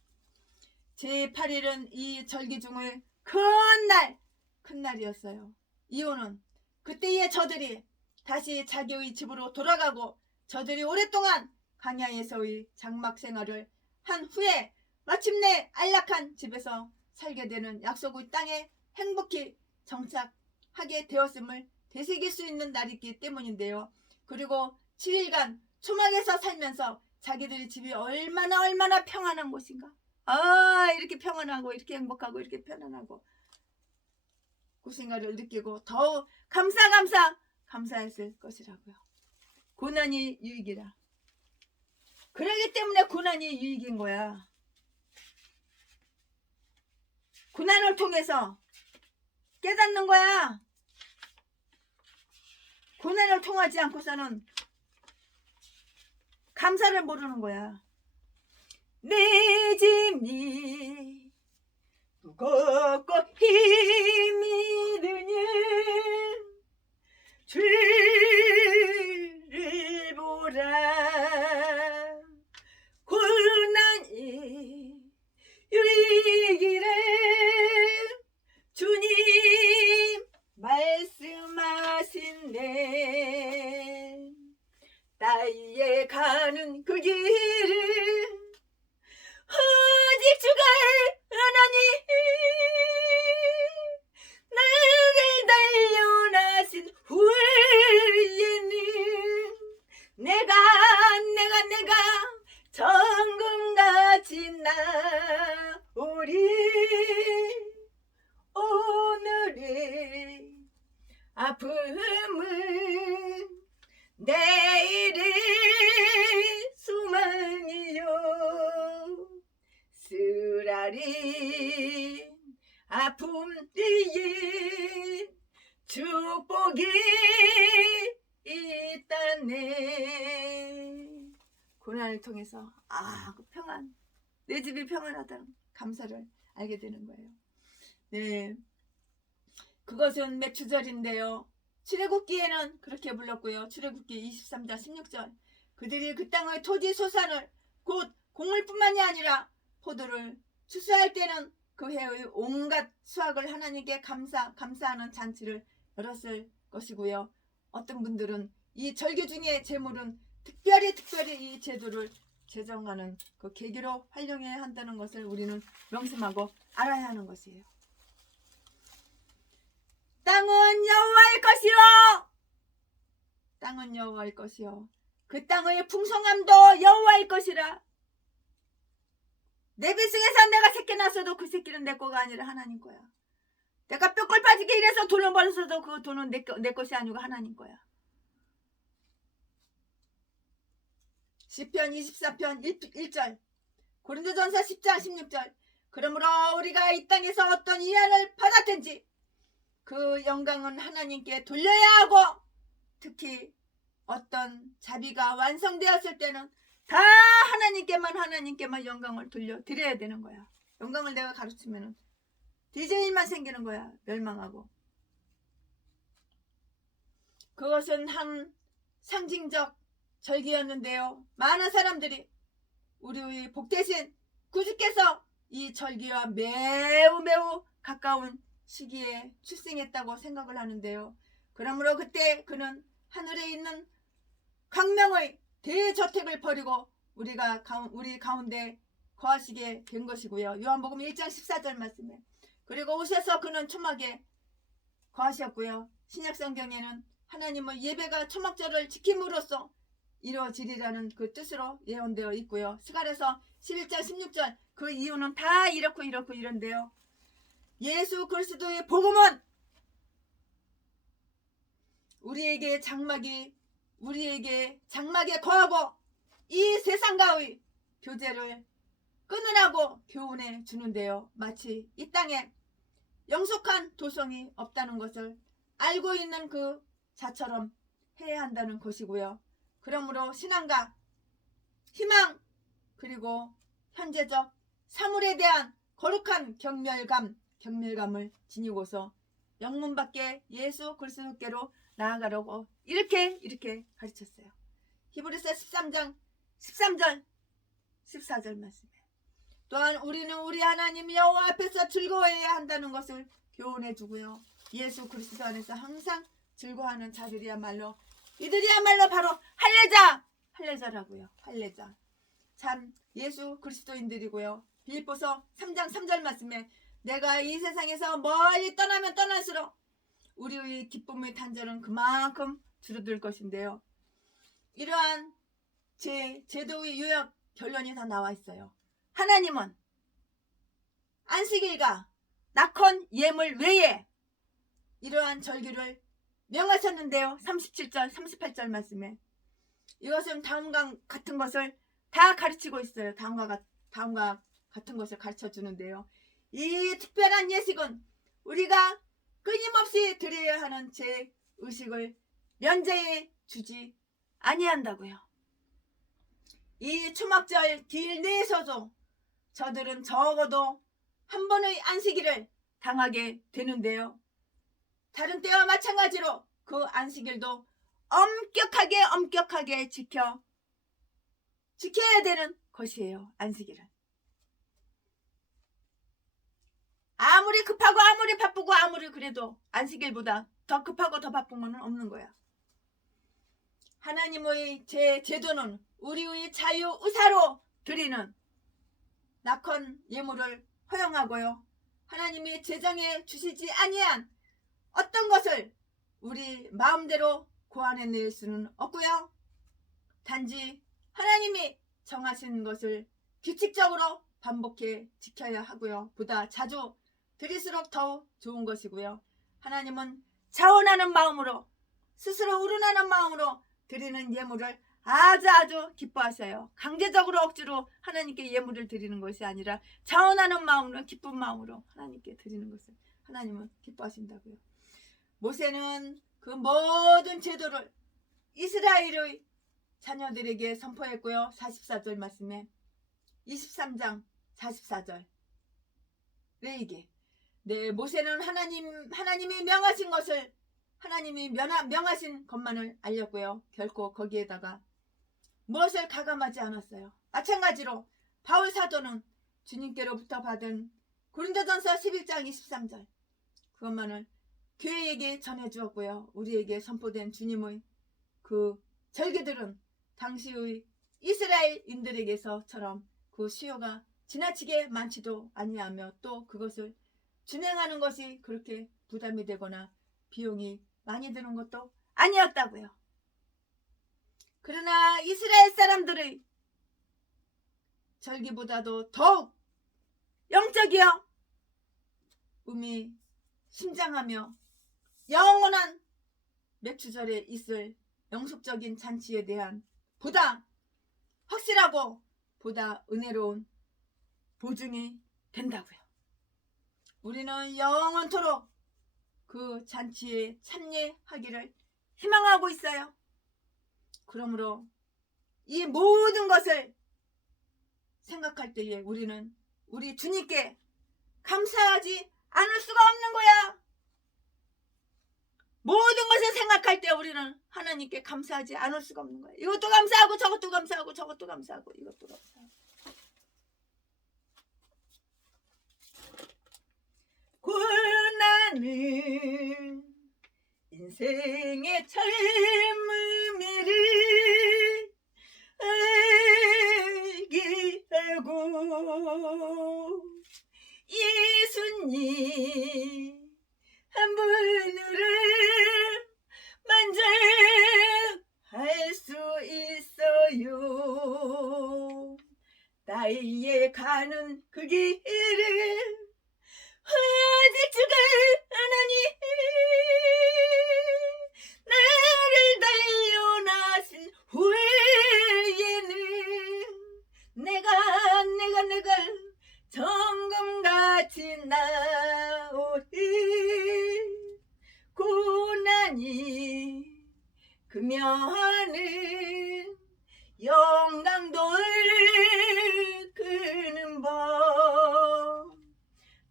제8일은 이 절기 중에 큰 날이었어요. 이유는 그때의 저들이 다시 자기의 집으로 돌아가고, 저들이 오랫동안 광야에서의 장막 생활을 한 후에 마침내 안락한 집에서 살게 되는 약속의 땅에 행복히 정착하게 되었음을 되새길 수 있는 날이기 때문인데요. 그리고 7일간 초막에서 살면서 자기들의 집이 얼마나 평안한 곳인가. 이렇게 평안하고 이렇게 행복하고 이렇게 편안하고 곳인가를 느끼고 더욱 감사했을 것이라고요. 고난이 유익이라. 그러기 때문에 고난이 유익인 거야. 고난을 통해서 깨닫는 거야. 고난을 통하지 않고서는 감사를 모르는 거야. 내 짐이 무겁고 힘이 드니 주를 보라. 고난이 유익이래. 주님 말씀하신네. 나의 가는 그 길은 오직 주가 하나니 나를 달려나신 후에는 내가 정금같이 나오리. 오늘의 아픔은 내일의 소망이요. 쓰라린 아픔 뒤에 축복이 있다네. 고난을 통해서 그 평안, 내 집이 평안하다는 감사를 알게 되는 거예요. 네, 그것은 매추절인데요. 출애굽기에는 그렇게 불렀고요. 출애굽기 23장 16절. 그들이 그 땅의 토지 소산을 곧 곡물뿐만이 아니라 포도를 추수할 때는 그 해의 온갖 수확을 하나님께 감사하는 잔치를 열었을 것이고요. 어떤 분들은 이 절기 중에 제물은 특별히 이 제도를 제정하는 그 계기로 활용해야 한다는 것을 우리는 명심하고 알아야 하는 것이에요. 땅은 여호와의 것이요. 땅은 여호와의 것이요. 그 땅의 풍성함도 여호와의 것이라. 내 뱃속에서 내가 새끼 낳았어도 그 새끼는 내 거가 아니라 하나님 거야. 내가 뼈골 빠지게 일해서 돈을 벌었어도 그 돈은 내 것이 아니고 하나님 거야. 시편 24편 1절 고린도전서 10장 16절 그러므로 우리가 이 땅에서 어떤 위안을 받았든지 그 영광은 하나님께 돌려야 하고 특히 어떤 자비가 완성되었을 때는 다 하나님께만 영광을 돌려드려야 되는 거야. 영광을 내가 가르치면은 디제일만 생기는 거야. 멸망하고. 그것은 한 상징적 절기였는데요. 많은 사람들이 우리의 복되신 구주께서 이 절기와 매우 가까운 시기에 출생했다고 생각을 하는데요. 그러므로 그때 그는 하늘에 있는 광명의 대저택을 버리고 우리 가운데 거하시게 된 것이고요. 요한복음 1장 14절 말씀에 그리고 오셔서 그는 초막에 거하셨고요. 신약성경에는 하나님의 예배가 초막절을 지킴으로써 이루어지리라는 그 뜻으로 예언되어 있고요. 스가랴서 11장 16절 그 이유는 다 이렇고 이런데요. 예수 그리스도의 복음은 우리에게 장막에 거하고 이 세상과의 교제를 끊으라고 교훈해 주는데요. 마치 이 땅에 영속한 도성이 없다는 것을 알고 있는 그 자처럼 해야 한다는 것이고요. 그러므로 신앙과 희망 그리고 현재적 사물에 대한 거룩한 경멸감을 지니고서 영문 밖에 예수 그리스도께로 나아가려고 이렇게 가르쳤어요. 히브리서 13장 13절 14절 말씀에 또한 우리는 우리 하나님 여호와 앞에서 즐거워해야 한다는 것을 교훈해 주고요. 예수 그리스도 안에서 항상 즐거워하는 자들이야말로 이들이야말로 바로 할례자라고요. 할례자 참 예수 그리스도인들이고요. 빌립보서 3장 3절 말씀에 내가 이 세상에서 멀리 떠나면 떠날수록 우리의 기쁨의 단절은 그만큼 줄어들 것인데요. 이러한 제도의 요약 결론이 다 나와 있어요. 하나님은 안식일과 낙헌 예물 외에 이러한 절기를 명하셨는데요. 37절 38절 말씀에 이것은 다음과 같은 것을 다 가르치고 있어요. 다음과 같은 것을 가르쳐 주는데요. 이 특별한 예식은 우리가 끊임없이 드려야 하는 제 의식을 면제해 주지 아니한다고요. 이 초막절 길 내에서도 저들은 적어도 한 번의 안식일을 당하게 되는데요. 다른 때와 마찬가지로 그 안식일도 엄격하게 지켜야 되는 것이에요. 안식일은. 아무리 급하고 아무리 바쁘고 아무리 그래도 안식일보다 더 급하고 더 바쁜 건 없는 거야. 하나님의 제도는 우리의 자유의사로 드리는 낙헌 예물을 허용하고요. 하나님이 제정해 주시지 아니한 어떤 것을 우리 마음대로 고안해낼 수는 없고요. 단지 하나님이 정하신 것을 규칙적으로 반복해 지켜야 하고요. 보다 자주 드릴수록 더욱 좋은 것이고요. 하나님은 자원하는 마음으로 스스로 우러나는 마음으로 드리는 예물을 아주 기뻐하셔요. 강제적으로 억지로 하나님께 예물을 드리는 것이 아니라 자원하는 마음으로 기쁜 마음으로 하나님께 드리는 것을 하나님은 기뻐하신다고요. 모세는 그 모든 제도를 이스라엘의 자녀들에게 선포했고요. 44절 말씀에 23장 44절 레위기 모세는 하나님이 명하신 것을 하나님이 명하신 것만을 알렸고요. 결코 거기에다가 무엇을 가감하지 않았어요. 마찬가지로 바울 사도는 주님께로부터 받은 고린도전서 11장 23절 그것만을 교회에게 전해주었고요. 우리에게 선포된 주님의 그 절기들은 당시의 이스라엘인들에게서처럼 그 수요가 지나치게 많지도 아니하며 또 그것을 준행하는 것이 그렇게 부담이 되거나 비용이 많이 드는 것도 아니었다고요. 그러나 이스라엘 사람들의 절기보다도 더욱 영적이요 심장하며 영원한 맥주절에 있을 영속적인 잔치에 대한 보다 확실하고 보다 은혜로운 보증이 된다고요. 우리는 영원토록 그 잔치에 참여하기를 희망하고 있어요. 그러므로 이 모든 것을 생각할 때에 우리는 우리 주님께 감사하지 않을 수가 없는 거야. 모든 것을 생각할 때 우리는 하나님께 감사하지 않을 수가 없는 거야. 이것도 감사하고 저것도 감사하고 저것도 감사하고 이것도 감사하고. 고난은 인생의 젊음이를 알게 하고 예수님 한 분으로 만족할 수 있어요. 나의 가는 그 길을 오직 주가 하나님 나를 달려나신 후에는 내가 정금같이 나오리 고난이 금연은 영광돌 그는 법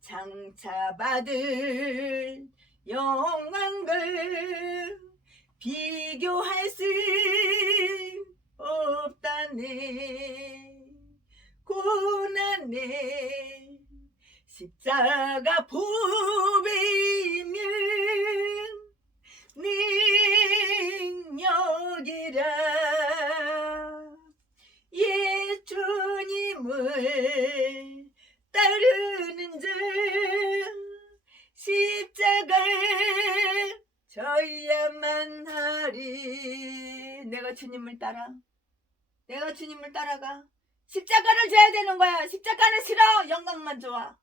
장차받을 영광을 비교할 수 없다네. 고난의 십자가 보배이면 능력이라. 예수님을 따르는 자 십자가 져야만 하리. 내가 주님을 따라가. 십자가를 져야 되는 거야. 십자가는 싫어. 영광만 좋아.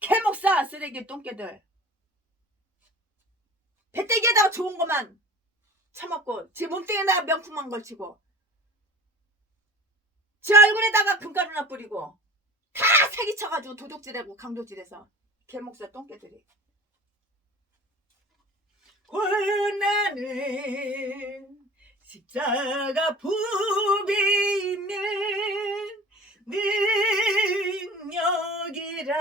개목사 쓰레기 똥개들 배때기에다가 좋은 것만 처먹고 지 몸뚱이에다가 명품만 걸치고 지 얼굴에다가 금가루나 뿌리고 다 사기쳐가지고 도둑질하고 강도질해서 개목사 똥개들이. 고난은 십자가 보배이면 능력이라.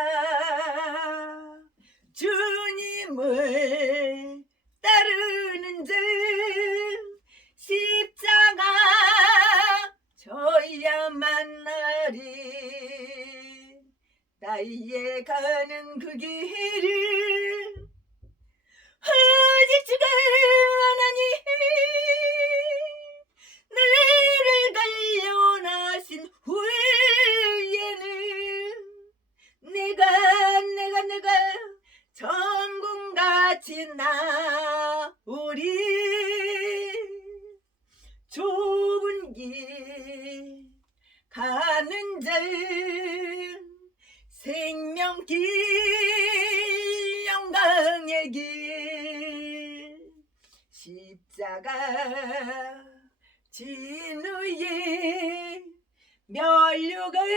주님을 따르는 자 십자가 져야만 하리. 나의 가는 그 길을 오직 주가 하나님 나를 달려나신 후에는 내가 천국같이 나오리. 좁은 길 가는 자 생명길 영광의 길 십자가 진 후에 면류관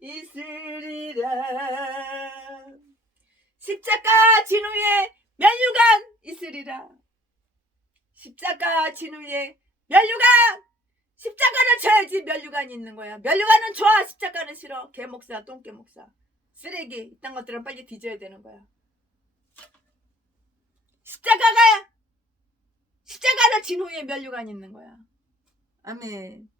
있으리라. 십자가 진 후에 면류관 있으리라. 십자가 진 후에 면류관. 십자가를 쳐야지 면류관이 있는 거야. 면류관은 좋아. 십자가는 싫어. 개목사 똥개목사 쓰레기 이딴 것들은 빨리 뒤져야 되는 거야. 십자가를 진 후에 면류관이 있는 거야. 아멘.